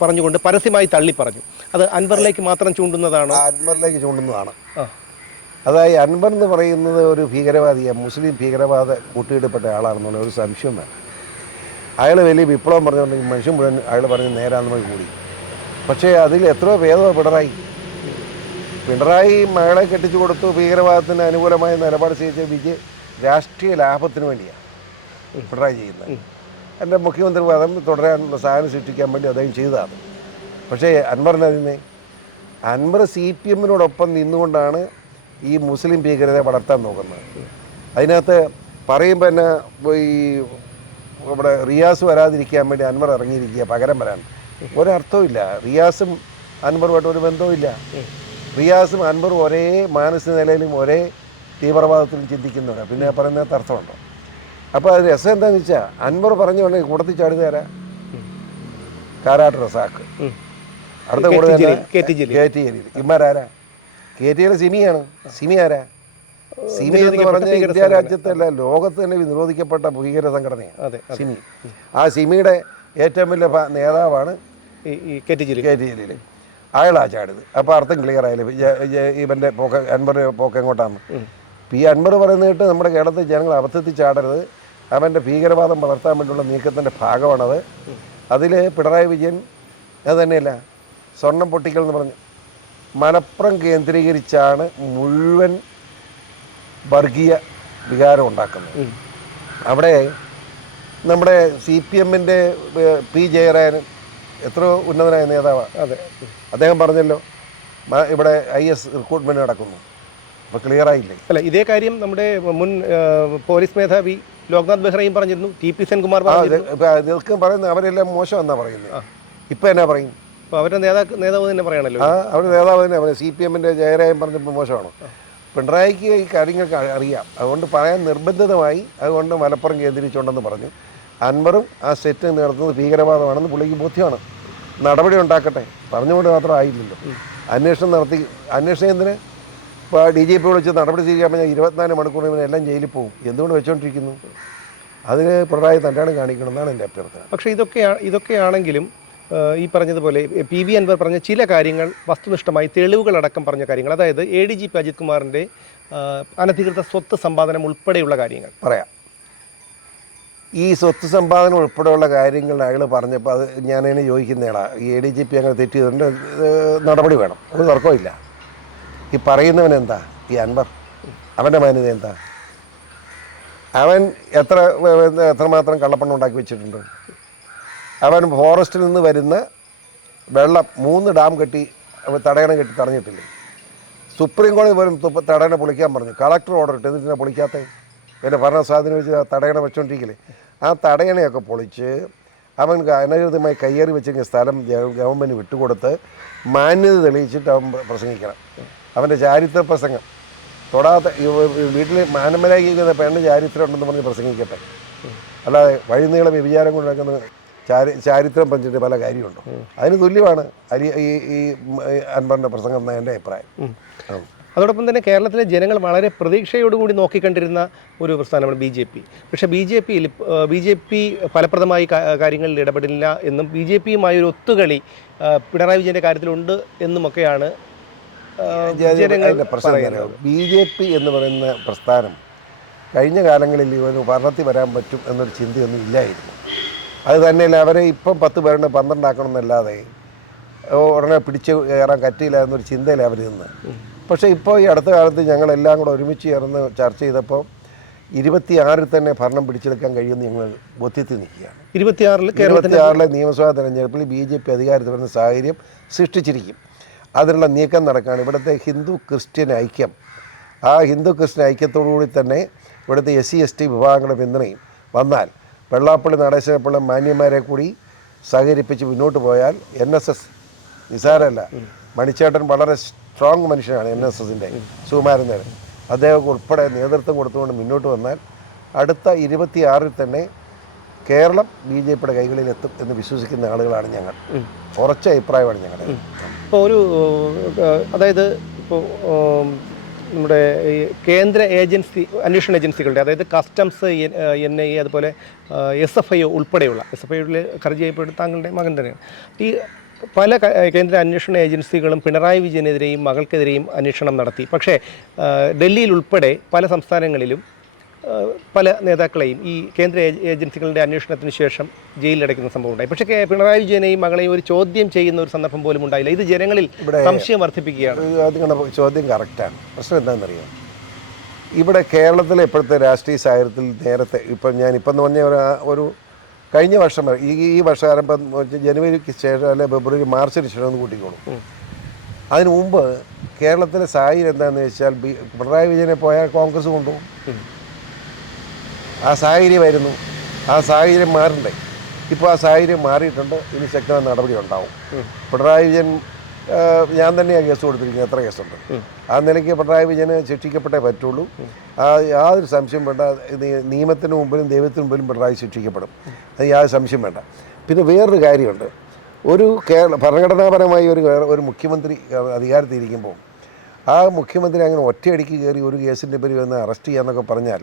പറഞ്ഞുകൊണ്ട് പരസ്യമായി തള്ളിപ്പറഞ്ഞു. അത് അൻവറിലേക്ക് മാത്രം ചൂണ്ടുന്നതാണ്. അൻവറിലേക്ക് ചൂണ്ടുന്നതാണ്. അതായത് അൻവർ എന്ന് പറയുന്നത് ഒരു ഭീകരവാദിയാണ്, മുസ്ലിം ഭീകരവാദ കൂട്ടിയിടപ്പെട്ട ആളാണെന്നുള്ള ഒരു സംശയം വേണം. അയാൾ വലിയ വിപ്ലവം പറഞ്ഞുകൊണ്ടെങ്കിൽ മനുഷ്യൻ മുഴുവൻ അയാൾ പറഞ്ഞ് നേരാന്ന് കൂടി. പക്ഷേ അതിൽ എത്രയോ ഭേദമാണ് പിണറായി മകളെ കെട്ടിച്ചു കൊടുത്തു. ഭീകരവാദത്തിന് അനുകൂലമായ നിലപാട് സ്വീകരിച്ച വിജയ് രാഷ്ട്രീയ ലാഭത്തിന് വേണ്ടിയാണ് പിണറായി ചെയ്യുന്നത്. എൻ്റെ മുഖ്യമന്ത്രി പദം തുടരാനുള്ള സാധനം സൃഷ്ടിക്കാൻ വേണ്ടി അദ്ദേഹം ചെയ്തതാണ്. പക്ഷേ അൻവറിനതിനെ അൻവർ CPM-നോടൊപ്പം നിന്നുകൊണ്ടാണ് ഈ മുസ്ലിം ഭീകരതയെ വളർത്താൻ നോക്കുന്നത്. അതിനകത്ത് പറയുമ്പോൾ തന്നെ ഈ ഇവിടെ റിയാസ് വരാതിരിക്കാൻ വേണ്ടി അൻവർ ഇറങ്ങിയിരിക്കുക, പകരം വരാൻ. ഒരർത്ഥവുമില്ല. റിയാസും അൻവറുമായിട്ട് ഒരു ബന്ധവുമില്ല. റിയാസും അൻവറും ഒരേ മാനസിക നിലയിലും ഒരേ തീവ്രവാദത്തിലും ചിന്തിക്കുന്നവരാണ്. പിന്നെ പറയുന്നതിനകത്ത് അർത്ഥമുണ്ടോ? അപ്പോൾ അത് രസം എന്താണെന്ന് വെച്ചാൽ അൻവർ പറഞ്ഞുകൊണ്ടെങ്കിൽ കൂടത്തിൽ ചാടുകയാരാ? കാരാട്ട് റസാക്ക്, അടുത്ത കൂടെ KT ജലീൽ. ഇമ്മാരാരാ? KT സിമിയാണ്. സിമി ആരാ? സിമി എന്ന് പറഞ്ഞ ഇന്ത്യ രാജ്യത്തല്ല ലോകത്ത് തന്നെ നിരോധിക്കപ്പെട്ട ഭീകര സംഘടനയാണ് സിമി. ആ സിമിയുടെ ഏറ്റവും വലിയ നേതാവാണ് KT ജലീൽ. അയാളാ ചാടിയത്. അപ്പോൾ അർത്ഥം ക്ലിയർ ആയില്ലേ ഇവൻ്റെ പോക്ക്, അൻവറിൻ്റെ പോക്ക് എങ്ങോട്ടാണ്? ഈ അൻവർ പറയുന്നത് കേട്ട് നമ്മുടെ കേരളത്തിൽ ജനങ്ങൾ അബദ്ധത്തിൽ ചാടരുത്. അവൻ്റെ ഭീകരവാദം വളർത്താൻ വേണ്ടിയുള്ള നീക്കത്തിൻ്റെ ഭാഗമാണത്. അതിൽ പിണറായി വിജയൻ അത് തന്നെയല്ല, സ്വർണം പൊട്ടിക്കൽ എന്ന് പറഞ്ഞു മലപ്പുറം കേന്ദ്രീകരിച്ചാണ് മുഴുവൻ വർഗീയ വികാരം ഉണ്ടാക്കുന്നത്. അവിടെ നമ്മുടെ CPM-ൻ്റെ പി ജയരാജൻ എത്രയോ ഉന്നതനായ നേതാവാണ്. അതെ, അദ്ദേഹം പറഞ്ഞല്ലോ ഇവിടെ IS റിക്രൂട്ട്മെൻറ്റ് നടക്കുന്നു. അപ്പോൾ ക്ലിയറായില്ലേ? അല്ല, ഇതേ കാര്യം നമ്മുടെ മുൻ പോലീസ് മേധാവി ലോക്നാഥ് ബെഹ്റയും പറഞ്ഞിരുന്നു, TP സെൻകുമാർ ഇതൊക്കെ പറയുന്നത് അവരെല്ലാം മോശമെന്നാണ് പറയുന്നത്. ഇപ്പം എന്നാ പറയും? അപ്പോൾ അവരുടെ നേതാവ് തന്നെ പറയണല്ലോ. അവരുടെ നേതാവ് തന്നെ അവരെ CPM-ൻ്റെ ജയരാജൻ പറഞ്ഞപ്പോൾ മോശമാണോ? പിണറായിക്ക് ഈ കാര്യങ്ങൾക്ക് അറിയാം, അതുകൊണ്ട് പറയാൻ നിർബന്ധിതമായി, അതുകൊണ്ട് മലപ്പുറം കേന്ദ്രീകരിച്ചുകൊണ്ടെന്ന് പറഞ്ഞു. അൻവറും ആ സെറ്റ് നടത്തുന്നത് ഭീകരവാദമാണെന്ന് പുള്ളിക്ക് ബോധ്യമാണ്. നടപടി ഉണ്ടാക്കട്ടെ, പറഞ്ഞുകൊണ്ട് മാത്രം ആയില്ലല്ലോ. അന്വേഷണം നടത്തി. അന്വേഷണം എന്തിന്? ഇപ്പോൾ DGP വിളിച്ച് നടപടി സ്വീകരിക്കാൻ പറഞ്ഞാൽ 24 മണിക്കൂറിന് എല്ലാം ജയിലിൽ പോകും. എന്തുകൊണ്ട് വെച്ചുകൊണ്ടിരിക്കുന്നു? അതിന് പിണറായി തന്നെയാണ് കാണിക്കണം എന്നാണ് എൻ്റെ അഭ്യർത്ഥന. പക്ഷേ ഇതൊക്കെയാണെങ്കിലും ഈ പറഞ്ഞതുപോലെ PV അൻവർ പറഞ്ഞ ചില കാര്യങ്ങൾ വസ്തുനിഷ്ഠമായി തെളിവുകളടക്കം പറഞ്ഞ കാര്യങ്ങൾ, അതായത് ADGP അജിത് കുമാറിൻ്റെ അനധികൃത സ്വത്ത് സമ്പാദനം ഉൾപ്പെടെയുള്ള കാര്യങ്ങൾ പറയാം. ഈ സ്വത്ത് സമ്പാദനം ഉൾപ്പെടെയുള്ള കാര്യങ്ങൾ അയാൾ പറഞ്ഞപ്പോൾ അത് ഞാനതിനെ ചോദിക്കുന്നതാണ്. ഈ ADGP അങ്ങനെ തെറ്റിയതുകൊണ്ട് നടപടി വേണം, അത് തർക്കമില്ല. ഈ പറയുന്നവൻ എന്താ? ഈ അൻവർ, അവൻ്റെ മാന്യത എന്താ? അവൻ എത്രമാത്രം കള്ളപ്പണം ഉണ്ടാക്കി വെച്ചിട്ടുണ്ട്? അവൻ ഫോറസ്റ്റിൽ നിന്ന് വരുന്ന വെള്ളം 3 ഡാം കെട്ടി തടയണം കെട്ടി തടഞ്ഞിട്ടില്ലേ? സുപ്രീം കോടതി പോലും തടയണ പൊളിക്കാൻ പറഞ്ഞു. കളക്ടർ ഓർഡർ ഇട്ട് എന്നിട്ട് പൊളിക്കാത്ത എൻ്റെ ഭരണ സ്വാധീനം വെച്ച് തടയണ വെച്ചുകൊണ്ടിരിക്കില്ലേ? ആ തടയണയൊക്കെ പൊളിച്ച് അവൻ അനധികൃതമായി കയ്യേറി വെച്ചിരിക്കുന്ന സ്ഥലം ഗവൺമെൻറ് വിട്ടുകൊടുത്ത് മാന്യത തെളിയിച്ചിട്ട് അവൻ പ്രസംഗിക്കണം. അവൻ്റെ ചാരിത്ര പ്രസംഗം തൊടാത്ത വീട്ടിൽ മാനമരായിരിക്കുന്ന പെണ്ണ് ചാരിത്രം ഉണ്ടെന്ന് പറഞ്ഞ് പ്രസംഗിക്കട്ടെ. അല്ലാതെ വഴിനീളം വ്യഭിചാരം കൊണ്ടുണ്ടാക്കുന്ന ചാരിത്രം പഞ്ചിട്ട് പല കാര്യമുണ്ടോ? അതിന് തുല്യമാണ് ഈ അൻവറിൻ്റെ പ്രസംഗം എന്നാണ് എൻ്റെ അഭിപ്രായം. അതോടൊപ്പം തന്നെ കേരളത്തിലെ ജനങ്ങൾ വളരെ പ്രതീക്ഷയോടുകൂടി നോക്കിക്കണ്ടിരുന്ന ഒരു പ്രസ്ഥാനമാണ് BJP. പക്ഷേ BJP ഫലപ്രദമായി കാര്യങ്ങളിൽ ഇടപെടില്ല എന്നും BJP-യുമായി ഒരു ഒത്തുകളി പിണറായി വിജയൻ്റെ കാര്യത്തിലുണ്ട് എന്നുമൊക്കെയാണ് പ്രശ്നം. BJP എന്ന് പറയുന്ന പ്രസ്ഥാനം കഴിഞ്ഞ കാലങ്ങളിൽ ഇവർ ഭരണത്തിൽ വരാൻ പറ്റും എന്നൊരു ചിന്തയൊന്നും ഇല്ലായിരുന്നു. അത് തന്നെയല്ല, അവരെ ഇപ്പം 10 പേരുടെ 12 ആക്കണമെന്നല്ലാതെ ഉടനെ പിടിച്ച് കയറാൻ പറ്റില്ല എന്നൊരു ചിന്തയില്ല അവർ നിന്ന്. പക്ഷേ ഇപ്പോൾ ഈ അടുത്ത കാലത്ത് ഞങ്ങളെല്ലാം കൂടെ ഒരുമിച്ച് ചേർന്ന് ചർച്ച ചെയ്തപ്പോൾ 26-ൽ തന്നെ ഭരണം പിടിച്ചെടുക്കാൻ കഴിയുമെന്ന് ഞങ്ങൾ ബോധ്യത്തിൽ നിൽക്കുകയാണ്. 26-ലെ നിയമസഭാ തെരഞ്ഞെടുപ്പിൽ BJP അധികാരത്തിൽ വരുന്ന സാഹചര്യം സൃഷ്ടിച്ചിരിക്കും. അതിനുള്ള നീക്കം നടക്കുകയാണ്. ഇവിടുത്തെ ഹിന്ദു ക്രിസ്ത്യൻ ഐക്യം, ആ ഹിന്ദു ക്രിസ്ത്യൻ ഐക്യത്തോടുകൂടി തന്നെ ഇവിടുത്തെ SC/ST വിഭാഗങ്ങളുടെ പിന്തുണയും വന്നാൽ, വെള്ളാപ്പള്ളി നടേശനപ്പള്ളി മാന്യന്മാരെ കൂടി സഹകരിപ്പിച്ച് മുന്നോട്ട് പോയാൽ NSS നിസാരമല്ല. മണിച്ചേട്ടൻ വളരെ സ്ട്രോങ് മനുഷ്യനാണ് NSS-ൻ്റെ സുകുമാരൻ നേരം. അദ്ദേഹം ഉൾപ്പെടെ നേതൃത്വം കൊടുത്തുകൊണ്ട് മുന്നോട്ട് വന്നാൽ അടുത്ത 26-ൽ തന്നെ കേരളം BJP-യുടെ കൈകളിലെത്തും എന്ന് വിശ്വസിക്കുന്ന ആളുകളാണ് ഞങ്ങൾ. ഉറച്ച അഭിപ്രായമാണ് ഞങ്ങളുടെ. ഇപ്പോൾ അതായത് ഇപ്പോൾ നമ്മുടെ ഈ കേന്ദ്ര അന്വേഷണ ഏജൻസികളുടെ, അതായത് കസ്റ്റംസ്, NIA, അതുപോലെ SFIO ഉൾപ്പെടെയുള്ള, SFIOയിൽ ഹർജി ചെയ്യപ്പെട്ട താങ്കളുടെ മകൻ തന്നെയാണ്. ഈ പല കേന്ദ്ര അന്വേഷണ ഏജൻസികളും പിണറായി വിജയനെതിരെയും മകൾക്കെതിരെയും അന്വേഷണം നടത്തി. പക്ഷേ ഡൽഹിയിൽ ഉൾപ്പെടെ പല സംസ്ഥാനങ്ങളിലും പല നേതാക്കളെയും ഈ കേന്ദ്ര ഏജൻസികളുടെ അന്വേഷണത്തിന് ശേഷം ജയിലിലടയ്ക്കുന്ന സംഭവം ഉണ്ടായി. പക്ഷേ പിണറായി വിജയനെയും മകളെയും ഒരു ചോദ്യം ചെയ്യുന്ന ഒരു സന്ദർഭം പോലും ഉണ്ടായില്ല. ഇത് ജനങ്ങളിൽ സംശയം വർദ്ധിപ്പിക്കുകയാണ്. അതിങ്ങനെ ചോദ്യം കറക്റ്റാണ്. പ്രശ്നം എന്താണെന്നറിയാം? ഇവിടെ കേരളത്തിലെ ഇപ്പോഴത്തെ രാഷ്ട്രീയ സാഹചര്യത്തിൽ നേരത്തെ ഞാനിപ്പം പറഞ്ഞ ഒരു കഴിഞ്ഞ വർഷം വരെ ഈ വർഷകാലം ഇപ്പം ജനുവരിക്ക് ശേഷം അല്ലെ ഫെബ്രുവരി മാർച്ചിന് ശേഷം ഒന്ന് കൂട്ടിക്കോളും. അതിനു മുമ്പ് കേരളത്തിലെ സാഹചര്യം എന്താണെന്ന് വെച്ചാൽ പിണറായി വിജയനെ പോയാൽ കോൺഗ്രസ് കൊണ്ടുപോകും. ആ സാഹചര്യമായിരുന്നു. ആ സാഹചര്യം മാറണ്ടേ? ഇപ്പോൾ ആ സാഹചര്യം മാറിയിട്ടുണ്ട്. ഇനി ശക്തമായ നടപടി ഉണ്ടാവും. പിണറായി വിജയൻ, ഞാൻ തന്നെയാണ് കേസ് കൊടുത്തിരിക്കുന്നത്. എത്ര കേസുണ്ട്? ആ നിലയ്ക്ക് പിണറായി വിജയന് ശിക്ഷിക്കപ്പെട്ടേ പറ്റുള്ളൂ. യാതൊരു സംശയം വേണ്ട. നിയമത്തിന് മുമ്പിലും ദൈവത്തിന് മുമ്പിലും പിണറായി ശിക്ഷിക്കപ്പെടും. അത് യാതൊരു സംശയം വേണ്ട. പിന്നെ വേറൊരു കാര്യമുണ്ട്. ഒരു ഭരണഘടനാപരമായി ഒരു മുഖ്യമന്ത്രി അധികാരത്തിലിരിക്കുമ്പോൾ ആ മുഖ്യമന്ത്രി അങ്ങനെ ഒറ്റയടിക്ക് കയറി ഒരു കേസിൻ്റെ പേര് വന്ന് അറസ്റ്റ് ചെയ്യാന്നൊക്കെ പറഞ്ഞാൽ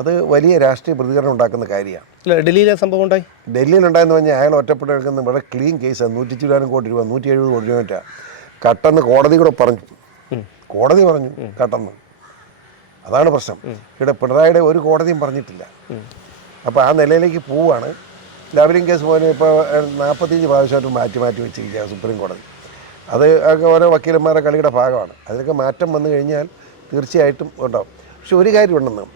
അത് വലിയ രാഷ്ട്രീയ പ്രതികരണം ഉണ്ടാക്കുന്ന കാര്യമാണ്. ഡൽഹിയിലെ സംഭവം ഉണ്ടായി. ഡൽഹിയിലുണ്ടായെന്ന് പറഞ്ഞാൽ അയാൾ ഒറ്റപ്പെട്ട് കിടക്കുന്ന വളരെ ക്ലീൻ കേസാണ്. 140 കോടി രൂപ, 170 കോടി രൂപ കട്ടെന്ന് കോടതി കൂടെ പറഞ്ഞു. കോടതി പറഞ്ഞു കട്ടെന്ന്. അതാണ് പ്രശ്നം. ഇവിടെ പിണറായിയുടെ ഒരു കോടതിയും പറഞ്ഞിട്ടില്ല. അപ്പോൾ ആ നിലയിലേക്ക് പോവുകയാണ്. ലെവലിംഗ് കേസ് പോലെ ഇപ്പോൾ 45 പ്രാവശ്യമായിട്ട് മാറ്റി വെച്ചിരിക്കുക സുപ്രീം കോടതി. അത് ഓരോ വക്കീലന്മാരുടെ കളിയുടെ ഭാഗമാണ്. അതിലൊക്കെ മാറ്റം വന്നു കഴിഞ്ഞാൽ തീർച്ചയായിട്ടും ഉണ്ടാവും. പക്ഷെ ഒരു കാര്യമുണ്ടെന്ന്,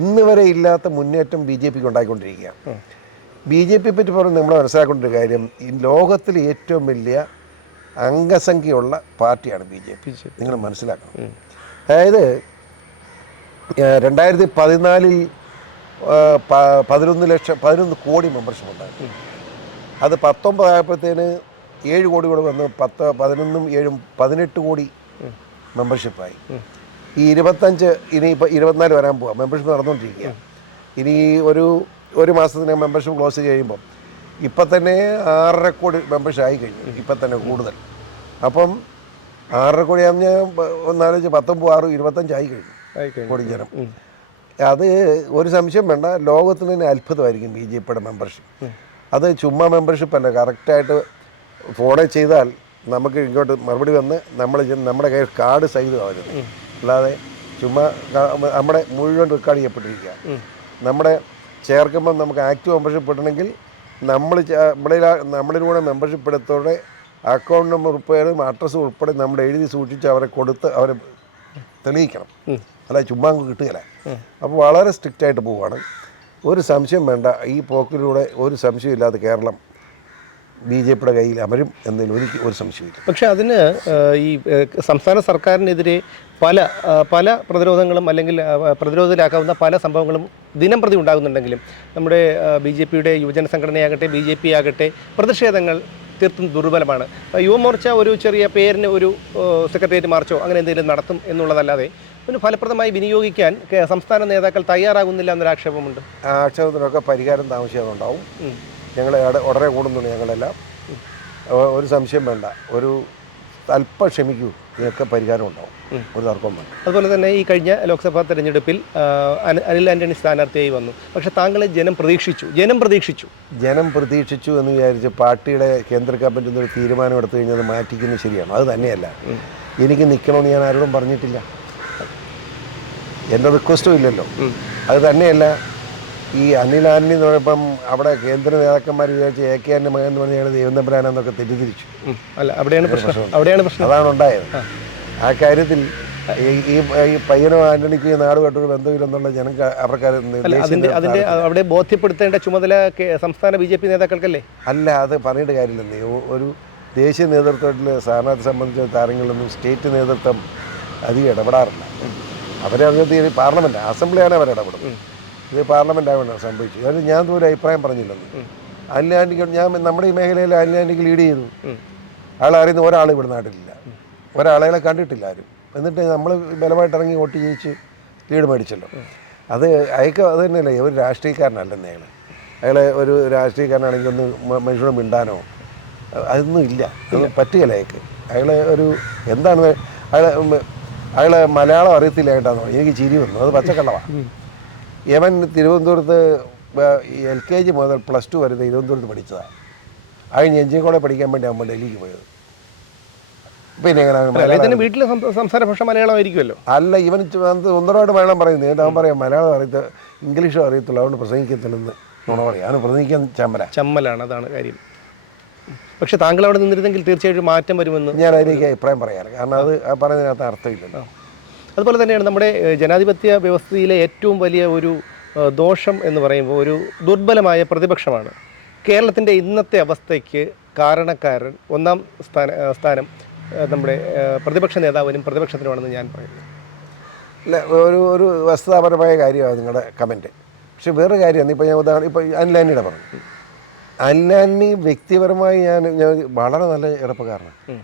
ഇന്ന് വരെ ഇല്ലാത്ത മുന്നേറ്റം ബി ജെ പിക്ക് ഉണ്ടായിക്കൊണ്ടിരിക്കുകയാണ്. ബി ജെ പിയെ പറ്റി പറഞ്ഞ് നമ്മൾ മനസ്സിലാക്കേണ്ട ഒരു കാര്യം, ഈ ലോകത്തിൽ ഏറ്റവും വലിയ അംഗസംഖ്യയുള്ള പാർട്ടിയാണ് ബി ജെ പി. നിങ്ങൾ മനസ്സിലാക്കണം. അതായത് 2014 11 കോടി മെമ്പർഷിപ്പ് ഉണ്ടായിരുന്നു. അത് 19 ആയപ്പോഴത്തേന് 7 കോടി കൂടെ വന്ന് 11ഉം 7ഉം 18 കോടി മെമ്പർഷിപ്പായി. ഈ 25 ഇനിയിപ്പോൾ 24 വരാൻ പോവാം. മെമ്പർഷിപ്പ് നടന്നുകൊണ്ടിരിക്കുക. ഇനി ഒരു മാസത്തിന് മെമ്പർഷിപ്പ് ക്ലോസ് കഴിയുമ്പം ഇപ്പം തന്നെ 6.5 കോടി മെമ്പർഷിപ്പ് ആയി കഴിഞ്ഞു. ഇപ്പം തന്നെ കൂടുതൽ. അപ്പം 6.5 കോടി ആകുമ്പോൾ ഒന്നാലോചിച്ച് 19, 6, 25 ആയി കഴിഞ്ഞു കോടി ജനം. അത് ഒരു സംശയം വേണ്ട, ലോകത്തിന് തന്നെ അത്ഭുതമായിരിക്കും ബി ജെ പിയുടെ മെമ്പർഷിപ്പ്. അത് ചുമ്മാ മെമ്പർഷിപ്പ് അല്ല, കറക്റ്റായിട്ട് ഫോണിൽ ചെയ്താൽ നമുക്ക് ഇങ്ങോട്ട് മറുപടി വന്ന് നമ്മുടെ കയ്യിൽ കാർഡ് സഹിതമാണ് വരുന്നത്. അല്ലാതെ ചുമ്മാ നമ്മുടെ മുഴുവൻ റെക്കോർഡ് ചെയ്യപ്പെട്ടിരിക്കുക. നമ്മുടെ ചേർക്കുമ്പം നമുക്ക് ആക്റ്റീവ് മെമ്പർഷിപ്പ് കിട്ടണമെങ്കിൽ നമ്മളിലൂടെ മെമ്പർഷിപ്പ് എടുത്തോടെ അക്കൗണ്ട് നമ്പർ ഉൾപ്പെടെ അഡ്രസ്സ് ഉൾപ്പെടെ നമ്മൾ എഴുതി സൂക്ഷിച്ച് അവരെ കൊടുത്ത് അവരെ തെളിയിക്കണം. അല്ല ചുമ്മാ കിട്ടുകയില്ല. അപ്പോൾ വളരെ സ്ട്രിക്റ്റായിട്ട് പോവുകയാണ്. ഒരു സംശയം വേണ്ട, ഈ പോക്കിലൂടെ ഒരു സംശയമില്ലാതെ കേരളം ബി ജെ പിയുടെ കയ്യിൽ അമരും എന്നതിൽ ഒരു സംശയമില്ല. പക്ഷേ അതിന് ഈ സംസ്ഥാന സർക്കാരിനെതിരെ പല പ്രതിരോധങ്ങളും അല്ലെങ്കിൽ പ്രതിരോധത്തിലാക്കാവുന്ന പല സംഭവങ്ങളും ദിനം പ്രതി ഉണ്ടാകുന്നുണ്ടെങ്കിലും നമ്മുടെ ബി ജെ പിയുടെ യുവജന സംഘടനയാകട്ടെ BJP ആകട്ടെ പ്രതിഷേധങ്ങൾ തീർത്തും ദുർബലമാണ്. യുവമോർച്ച ഒരു ചെറിയ പേരിന് ഒരു സെക്രട്ടേറിയറ്റ് മാർച്ചോ അങ്ങനെ എന്തെങ്കിലും നടത്തും എന്നുള്ളതല്ലാതെ ഒന്ന് ഫലപ്രദമായി വിനിയോഗിക്കാൻ സംസ്ഥാന നേതാക്കൾ തയ്യാറാകുന്നില്ല എന്നൊരു ആക്ഷേപമുണ്ട്. ആ ആക്ഷേപത്തിനൊക്കെ പരിഹാരം താമസിയാതുണ്ടാവും. ഞങ്ങൾ ഉടനെ കൂടുന്നുണ്ട്. ഞങ്ങളെല്ലാം ഒരു സംശയം വേണ്ട, ഒരു അല്പം ക്ഷമിക്കൂ, ഇതിനൊക്കെ പരിഹാരം ഉണ്ടാവും. ഒരു തർക്കം വേണ്ട. അതുപോലെ തന്നെ ഈ കഴിഞ്ഞ ലോക്സഭാ തെരഞ്ഞെടുപ്പിൽ അനിൽ ആന്റണി സ്ഥാനാർത്ഥിയായി വന്നു. പക്ഷേ താങ്കളെ ജനം പ്രതീക്ഷിച്ചു എന്ന് വിചാരിച്ച് പാർട്ടിയുടെ കേന്ദ്ര കമ്മിറ്റി ഒരു തീരുമാനം എടുത്തു കഴിഞ്ഞാൽ അത് മാറ്റിക്കുന്നത് ശരിയാണ്. അത് തന്നെയല്ല, എനിക്ക് നിൽക്കണമെന്ന് ഞാൻ ആരോടും പറഞ്ഞിട്ടില്ല. എൻ്റെ റിക്വസ്റ്റും ഇല്ലല്ലോ. അത് തന്നെയല്ല, ഈ അനിൽ ആന്റണി എന്ന് പറയുമ്പം അവിടെ കേന്ദ്ര നേതാക്കന്മാർ വിചാരിച്ച് AK ആന്റണി മകൻ എന്ന് പറഞ്ഞാൽ ദൈവം തമ്പുരാനെന്നൊക്കെ തെറ്റിദ്ധരിച്ചു. അല്ല, അവിടെയാണ് പ്രശ്നം. അതാണ് ഉണ്ടായത്. ആ കാര്യത്തിൽ ഈ പയ്യനോ ആന്റണിക്ക് നാട് കേട്ടൊരു ബന്ധമില്ലെന്നുള്ള ജനങ്ങൾക്ക് അവർക്ക് അവിടെ ബോധ്യപ്പെടുത്തേണ്ട ചുമതല സംസ്ഥാന BJP നേതാക്കൾക്കല്ലേ? അല്ല, അത് പറഞ്ഞിട്ട് കാര്യമില്ലെന്നേ. ഒരു ദേശീയ നേതൃത്വത്തിൽ സ്ഥാനാർത്ഥി സംബന്ധിച്ച താരങ്ങളിലൊന്നും സ്റ്റേറ്റ് നേതൃത്വം അധികം ഇടപെടാറില്ല. അവരത് പാർലമെൻറ്റ് അസംബ്ലിയാണ് അവരിടപെടുന്നത്. ഇത് പാർലമെൻറ്റാണ് സംഭവിച്ചത്. അത് ഞാൻ ഒരു അഭിപ്രായം പറഞ്ഞില്ലെന്ന്. അനിൽ ആന്റണിക്ക് നമ്മുടെ ഈ മേഖലയിൽ അനിൽ ആന്റണിക്ക് ലീഡ് ചെയ്തു. അയാൾ അറിയുന്ന ഒരാൾ ഇവിടെ നാട്ടിലില്ല, ഒരാളെ കണ്ടിട്ടില്ല ആരും. എന്നിട്ട് നമ്മൾ ബലമായിട്ട് ഇറങ്ങി വോട്ട് ജയിച്ച് ലീഡ് മേടിച്ചല്ലോ. അത് അയക്ക് അത് തന്നെയല്ലേ, ഒരു രാഷ്ട്രീയക്കാരനല്ലെന്ന് അയാൾ ഒരു രാഷ്ട്രീയക്കാരനാണെങ്കിൽ ഒന്ന് മനുഷ്യനോട് മിണ്ടാനോ അതൊന്നും ഇല്ല. അത് പറ്റുകയില്ല അയാൾക്ക്. അയാൾ ഒരു എന്താണ് അയാൾ മലയാളം അറിയത്തില്ല കേട്ടാന്ന് പറഞ്ഞു. എനിക്ക് ചിരി വന്നു. അത് പച്ചക്കള്ളമാണ്. യവൻ തിരുവനന്തപുരത്ത് LKG മുതൽ +2 വരെ തിരുവനന്തപുരത്ത് പഠിച്ചതാണ്. അതിന് എഞ്ചിനീയറിംഗ് പഠിക്കാൻ വേണ്ടി നമ്മൾ ഡൽഹിക്ക് പോയത്. പിന്നെ എങ്ങനെ വീട്ടിലെ സംസാര ഭാഷ മലയാളമായിരിക്കുമല്ലോ? അല്ല, ഇവൻ സ്വന്തമായിട്ട് മലയാളം പറയുന്നത്. എന്നിട്ട് അവൻ പറയാം മലയാളം ഇംഗ്ലീഷും അറിയത്തുള്ളൂ, അതുകൊണ്ട് പ്രസംഗിക്കത്തില്ലെന്ന് നുണ പറയാം. അവന് പ്രസംഗിക്കാൻ ചമ്മലാണ്. അതാണ് കാര്യം. പക്ഷെ താങ്കൾ അവിടെ നിന്നിരുന്നെങ്കിൽ തീർച്ചയായിട്ടും മാറ്റം വരുമെന്ന് ഞാൻ അതിലേക്ക് അഭിപ്രായം പറയാറ്. കാരണം അത് പറയുന്നതിനകത്ത് അർത്ഥമില്ലല്ലോ. അതുപോലെ തന്നെയാണ് നമ്മുടെ ജനാധിപത്യ വ്യവസ്ഥയിലെ ഏറ്റവും വലിയ ഒരു ദോഷം എന്ന് പറയുമ്പോൾ ഒരു ദുർബലമായ പ്രതിപക്ഷമാണ്. കേരളത്തിൻ്റെ ഇന്നത്തെ അവസ്ഥയ്ക്ക് കാരണക്കാരൻ ഒന്നാം സ്ഥാനം നമ്മുടെ പ്രതിപക്ഷ നേതാവിനും പ്രതിപക്ഷത്തിനുമാണെന്ന് ഞാൻ പറയുന്നു. അല്ല, ഒരു വസ്തുതാപരമായ കാര്യമാണ് നിങ്ങളുടെ കമൻറ്റ്. പക്ഷെ വേറൊരു കാര്യമാണ്. ഇപ്പോൾ ഞാൻ ഉദാഹരണം അനിൽ ആന്റണിയുടെ പറഞ്ഞു. അനിൽ ആന്റണി വ്യക്തിപരമായി ഞാൻ വളരെ നല്ല ചെറുപ്പക്കാരനാണ്.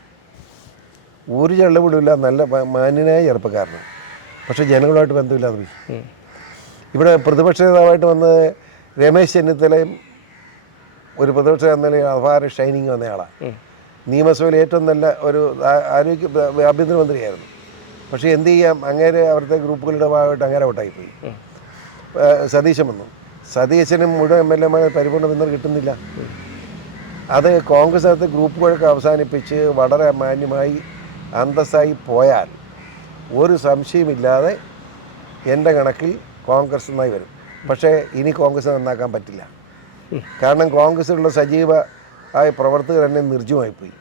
ഒരു ചെള്ളവിടില്ല, നല്ല മാന്യനായ ചെറുപ്പക്കാരനാണ്. പക്ഷേ ജനങ്ങളുമായിട്ട് ബന്ധമില്ലാതെ പോയി. ഇവിടെ പ്രതിപക്ഷ നേതാവായിട്ട് വന്നത് രമേശ് ചെന്നിത്തലയും ഒരു പ്രതിപക്ഷ നിലയിൽ അപാര ഷൈനിങ് വന്നയാളാണ്. നിയമസഭയിൽ ഏറ്റവും നല്ല ഒരു ആഭ്യന്തരമന്ത്രിയായിരുന്നു. പക്ഷേ എന്ത് ചെയ്യാം, അങ്ങേരെ അവിടുത്തെ ഗ്രൂപ്പുകളുടെ ഭാഗമായിട്ട് അങ്ങനെ ഔട്ടായിപ്പോയി. സതീശൻ വന്നു. സതീശനും മുഴുവൻ MLA പരിപൂർണ്ണ പിന്തുണ കിട്ടുന്നില്ല. അത് കോൺഗ്രസ് അകത്ത് ഗ്രൂപ്പുകളൊക്കെ അവസാനിപ്പിച്ച് വളരെ മാന്യമായി അന്തസ്സായി പോയാൽ ഒരു സംശയമില്ലാതെ എൻ്റെ കണക്കിൽ കോൺഗ്രസ് നന്നായി വരും. പക്ഷേ ഇനി കോൺഗ്രസ് നന്നാക്കാൻ പറ്റില്ല. കാരണം കോൺഗ്രസ്സിലുള്ള സജീവ പ്രവർത്തകർ തന്നെ നിർജ്ജീവമായിപ്പോയി.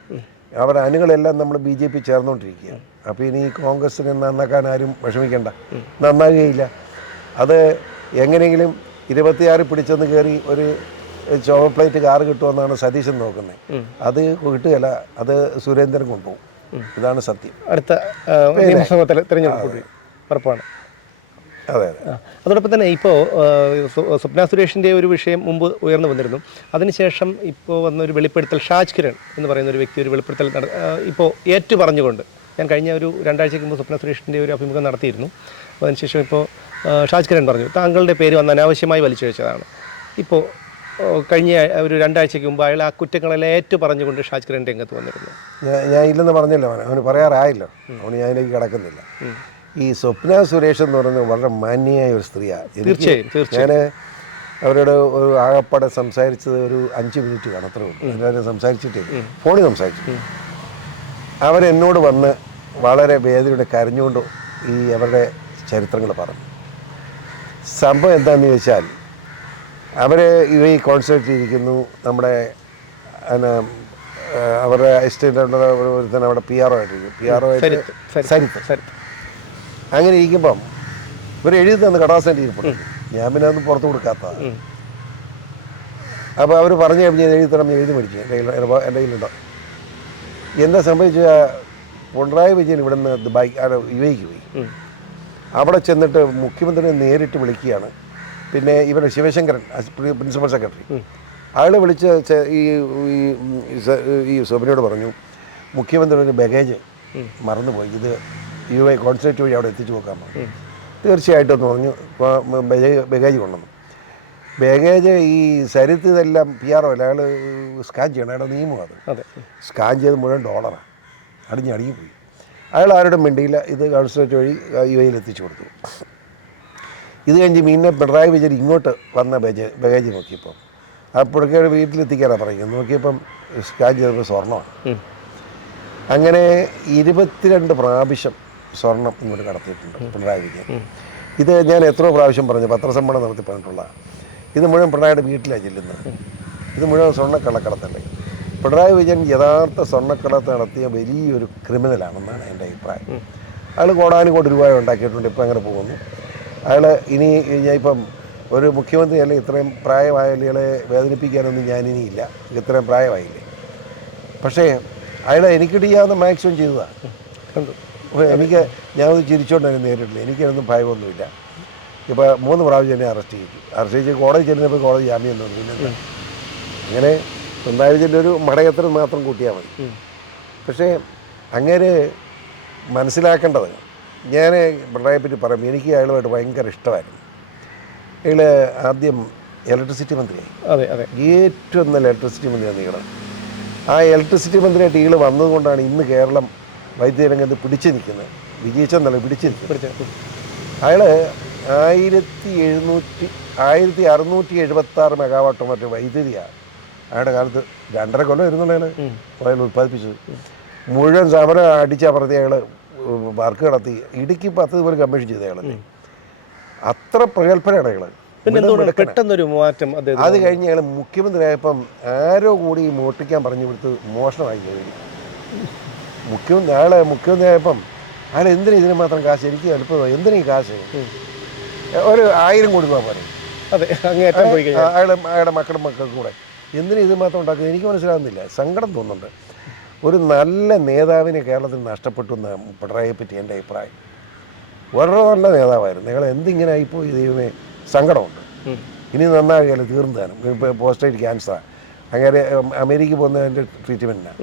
അവരുടെ അണികളെല്ലാം നമ്മൾ BJP ചേർന്നുകൊണ്ടിരിക്കുകയാണ്. അപ്പോൾ ഇനി കോൺഗ്രസ്സിനെ നന്നാക്കാൻ ആരും വിഷമിക്കേണ്ട, നന്നാകുകയില്ല. അത് എങ്ങനെയെങ്കിലും 26 പിടിച്ചൊന്ന് കയറി ഒരു ചോവർ പ്ലേറ്റ് കാറ് കിട്ടുമെന്നാണ് സതീശൻ നോക്കുന്നത്. അത് കിട്ടുകയല്ല, അത് സുരേന്ദ്രൻ കൊണ്ടുപോകും. ഇതാണ് സത്യം. അടുത്ത നിയമസഭാ തെരഞ്ഞെടുപ്പ് ഉറപ്പാണ്. അതെ അതോടൊപ്പം തന്നെ ഇപ്പോൾ സ്വപ്ന സുരേഷിൻ്റെ ഒരു വിഷയം മുമ്പ് ഉയർന്നു വന്നിരുന്നു. അതിനുശേഷം ഇപ്പോൾ വന്നൊരു വെളിപ്പെടുത്തൽ, ഷാജ് കിരൺ എന്ന് പറയുന്ന ഒരു വ്യക്തി ഒരു വെളിപ്പെടുത്തൽ ഇപ്പോൾ ഏറ്റു പറഞ്ഞുകൊണ്ട്, ഞാൻ കഴിഞ്ഞ ഒരു 2 ആഴ്ചയ്ക്ക് മുമ്പ് സ്വപ്ന സുരേഷിൻ്റെ ഒരു അഭിമുഖം നടത്തിയിരുന്നു. അതിനുശേഷം ഇപ്പോൾ ഷാജ് കിരൺ പറഞ്ഞു താങ്കളുടെ പേര് വന്ന് അനാവശ്യമായി വലിച്ചഴിച്ചതാണ്. ഇപ്പോൾ കഴിഞ്ഞ ഒരു 2 ആഴ്ചയ്ക്ക് മുമ്പ് അയാൾ ആ കുറ്റങ്ങളെല്ലാം ഏറ്റു പറഞ്ഞുകൊണ്ട് ഷാജ് കിരൺ രംഗത്ത് വന്നിരുന്നു. ഞാൻ ഇല്ലെന്ന് പറഞ്ഞല്ലോ, അവന് പറയാറായല്ലോ, അവന് ഞാൻ അതിലേക്ക് കിടക്കുന്നില്ല. ഈ സ്വപ്ന സുരേഷ് എന്ന് പറയുന്നത് വളരെ മാന്യമായ ഒരു സ്ത്രീയാണ്. തീർച്ചയായും ഞാൻ അവരോട് ഒരു ആകപ്പാടെ സംസാരിച്ചത് ഒരു 5 മിനിറ്റ് കാണും, അത്രേ ഉള്ളൂ. എല്ലാവരും സംസാരിച്ചിട്ടേ, ഫോണിൽ സംസാരിച്ചു. അവരെന്നോട് വന്ന് വളരെ വേദനയോടെ കരഞ്ഞുകൊണ്ട് ഈ അവരുടെ ചരിത്രങ്ങൾ പറഞ്ഞു. സംഭവം എന്താണെന്ന് ചോദിച്ചാൽ, അവർ ഈ കോൺസേർട്ടിൽ ഇരിക്കുന്നു, നമ്മുടെ അവരുടെ അസിസ്റ്റൻ്റ് ഒരുത്തന്നെ അവിടെ PR ആയിട്ടിരിക്കും, PR ആയിട്ട് സരിത്ത്. അങ്ങനെ ഇരിക്കുമ്പം ഇവർ എഴുതി തന്ന് കടാസൻ്റെ ഇരിപ്പുണ്ട്. ഞാൻ പിന്നെ അതൊന്നും പുറത്ത് കൊടുക്കാത്തതാണ്. അപ്പോൾ അവർ പറഞ്ഞു കഴിഞ്ഞാൽ എഴുതി തരാൻ എഴുതി മേടിച്ചു, എൻ്റെ കയ്യിലുണ്ടോ. എന്താ സംഭവിച്ചാൽ പിണറായി വിജയൻ ഇവിടുന്ന് ദുബായ് UAE പോയി. അവിടെ ചെന്നിട്ട് മുഖ്യമന്ത്രിയെ നേരിട്ട് വിളിക്കുകയാണ്. പിന്നെ ഇവരുടെ ശിവശങ്കരൻ പ്രിൻസിപ്പൽ സെക്രട്ടറി, അയാൾ വിളിച്ച് ഈ സ്വപ്നയോട് പറഞ്ഞു മുഖ്യമന്ത്രി ഒരു ബഗേജ് മറന്നുപോയി, ഇത് UAE കോൺസുലേറ്റ് വഴി അവിടെ എത്തിച്ചു നോക്കാൻ പറഞ്ഞു. തീർച്ചയായിട്ടും എന്ന് പറഞ്ഞു. ബഗേജ് കൊണ്ടുവന്നു. ബഗേജ് ഈ സരിത്ത് ഇതെല്ലാം PR അല്ല, അയാൾ സ്കാൻ ചെയ്യണം, അയാളുടെ നിയമം അത്. സ്കാൻ ചെയ്ത് മുഴുവൻ $. അടിഞ്ഞുപോയി. അയാൾ ആരുടെ മിണ്ടിയില്ല. ഇത് കോൺസുലേറ്റ് വഴി UAE എത്തിച്ചു കൊടുത്തു. ഇത് കഴിഞ്ഞ് പിന്നെ പിണറായി വിജയൻ ഇങ്ങോട്ട് വന്ന ബഗേജ് നോക്കിയപ്പം അപ്പോഴൊക്കെ വീട്ടിലെത്തിക്കാനാണ് പറയുന്നത്. നോക്കിയപ്പം സ്കാൻ ചെയ്തപ്പോൾ സ്വർണ്ണമാണ്. അങ്ങനെ 22 പ്രാവശ്യം സ്വർണം ഇങ്ങോട്ട് കടത്തിയിട്ടുണ്ട് പിണറായി വിജയൻ. ഇത് ഞാൻ എത്രയോ പ്രാവശ്യം പറഞ്ഞു, പത്രസമ്മേളനം നടത്തി പറഞ്ഞിട്ടുള്ള. ഇത് മുഴുവൻ പിണറായിയുടെ വീട്ടിലാണ് ചെല്ലുന്നത്. ഇത് മുഴുവൻ സ്വർണ്ണക്കള്ളക്കടത്തല്ലേ. പിണറായി വിജയൻ യഥാർത്ഥ സ്വർണ്ണക്കടത്ത് നടത്തിയ വലിയൊരു ക്രിമിനലാണെന്നാണ് എൻ്റെ അഭിപ്രായം. അയാൾ കോടാനുകോടി രൂപ ഉണ്ടാക്കിയിട്ടുണ്ട്, ഇപ്പം അങ്ങനെ പോകുന്നു. അയാൾ ഇനി ഞാൻ ഇപ്പം ഒരു മുഖ്യമന്ത്രി അല്ലെ, ഇത്രയും പ്രായമായ ഇയാളെ വേദനിപ്പിക്കാനൊന്നും ഞാനിനിയില്ല, ഇത്രയും പ്രായമായില്ലേ. പക്ഷേ അയാൾ എനിക്ക് ചെയ്യാവുന്ന മാക്സിമം ചെയ്തതാണ്. എനിക്ക് ഞാനത് ചിരിച്ചോണ്ട് നേരിട്ടില്ല, എനിക്കതൊന്നും ഭയമൊന്നുമില്ല. ഇപ്പോൾ 3 പ്രാവശ്യം എന്നെ അറസ്റ്റ് ചെയ്തു. കോടതി ചെല്ലുന്നപ്പോൾ കോടതി ജാമ്യം തന്നു. പിന്നെ അങ്ങനെ പിണറായി വിജയൻ്റെ ഒരു മടയത്തിന് മാത്രം കൂട്ടിയാൽ മതി. പക്ഷേ അങ്ങനെ മനസ്സിലാക്കേണ്ടത്, ഞാൻ പിണറായിയെ പറ്റി പറയുമ്പോൾ എനിക്ക് അയാളുമായിട്ട് ഭയങ്കര ഇഷ്ടമായിരുന്നു. അയാൾ ആദ്യം ഇലക്ട്രിസിറ്റി മന്ത്രിയായി. ഏറ്റവും നല്ല ഇലക്ട്രിസിറ്റി മന്ത്രിയാണ് ഈള്. ആ ഇലക്ട്രിസിറ്റി മന്ത്രിയായിട്ട് ഈള് വന്നതുകൊണ്ടാണ് ഇന്ന് കേരളം വൈദ്യുതി രംഗത്ത് പിടിച്ചു നിൽക്കുന്നത്. വിജയിച്ചെന്നല്ല, പിടിച്ചു നിൽക്കുന്നത്. അയാൾ 1676 മെഗാവാട്ടോ മറ്റു വൈദ്യുതിയാണ് അയാളുടെ കാലത്ത് 2.5 കൊല്ലം ഇരുന്നുള്ളതാണ് അയാൾ ഉൽപ്പാദിപ്പിച്ചത്. മുഴുവൻ സമരം അടിച്ചമർത്തി അയാൾ വർക്ക് നടത്തി. ഇടുക്കി 10 പോലെ കമ്മീഷൻ ചെയ്ത അയാൾ. അത്ര പ്രഗത്ഭനാണ് അയാൾ. പെട്ടെന്നൊരു മാറ്റം. അത് കഴിഞ്ഞ് അയാൾ മുഖ്യമന്ത്രിയായപ്പം ആരോ കൂടി മോഷ്ടിക്കാൻ പറഞ്ഞു കൊടുത്ത് മോഷണമായി കഴിഞ്ഞു. മുഖ്യമന്ത്രിയായപ്പം അയാൾ എന്തിനാ ഇതിന് മാത്രം കാശ്, എനിക്ക് എളുപ്പമായി, എന്തിനാ ഈ കാശ്, ഒരു 1000 കോടി രൂപ പോലെ അയാളുടെ മക്കൾക്കും കൂടെ എന്തിനാ ഇത് മാത്രം ഉണ്ടാക്കുന്നത്, എനിക്ക് മനസ്സിലാകുന്നില്ല. സങ്കടം തോന്നുന്നുണ്ട്. ഒരു നല്ല നേതാവിനെ കേരളത്തിൽ നഷ്ടപ്പെട്ടു എന്ന് പിണറായിയെ പറ്റി എൻ്റെ അഭിപ്രായം. വളരെ നല്ല നേതാവായിരുന്നു. ഞങ്ങൾ എന്തിങ്ങനെ ആയിപ്പോയി ദൈവമേ, സങ്കടമുണ്ട്. ഇനി നന്നാകിയാൽ തീർന്നതാണ്. ഇപ്പോൾ പോസ്റ്റേറ്റ് ക്യാൻസറാണ്. അങ്ങനെ അമേരിക്ക പോകുന്നതിൻ്റെ ട്രീറ്റ്മെൻറ്റിനാണ്.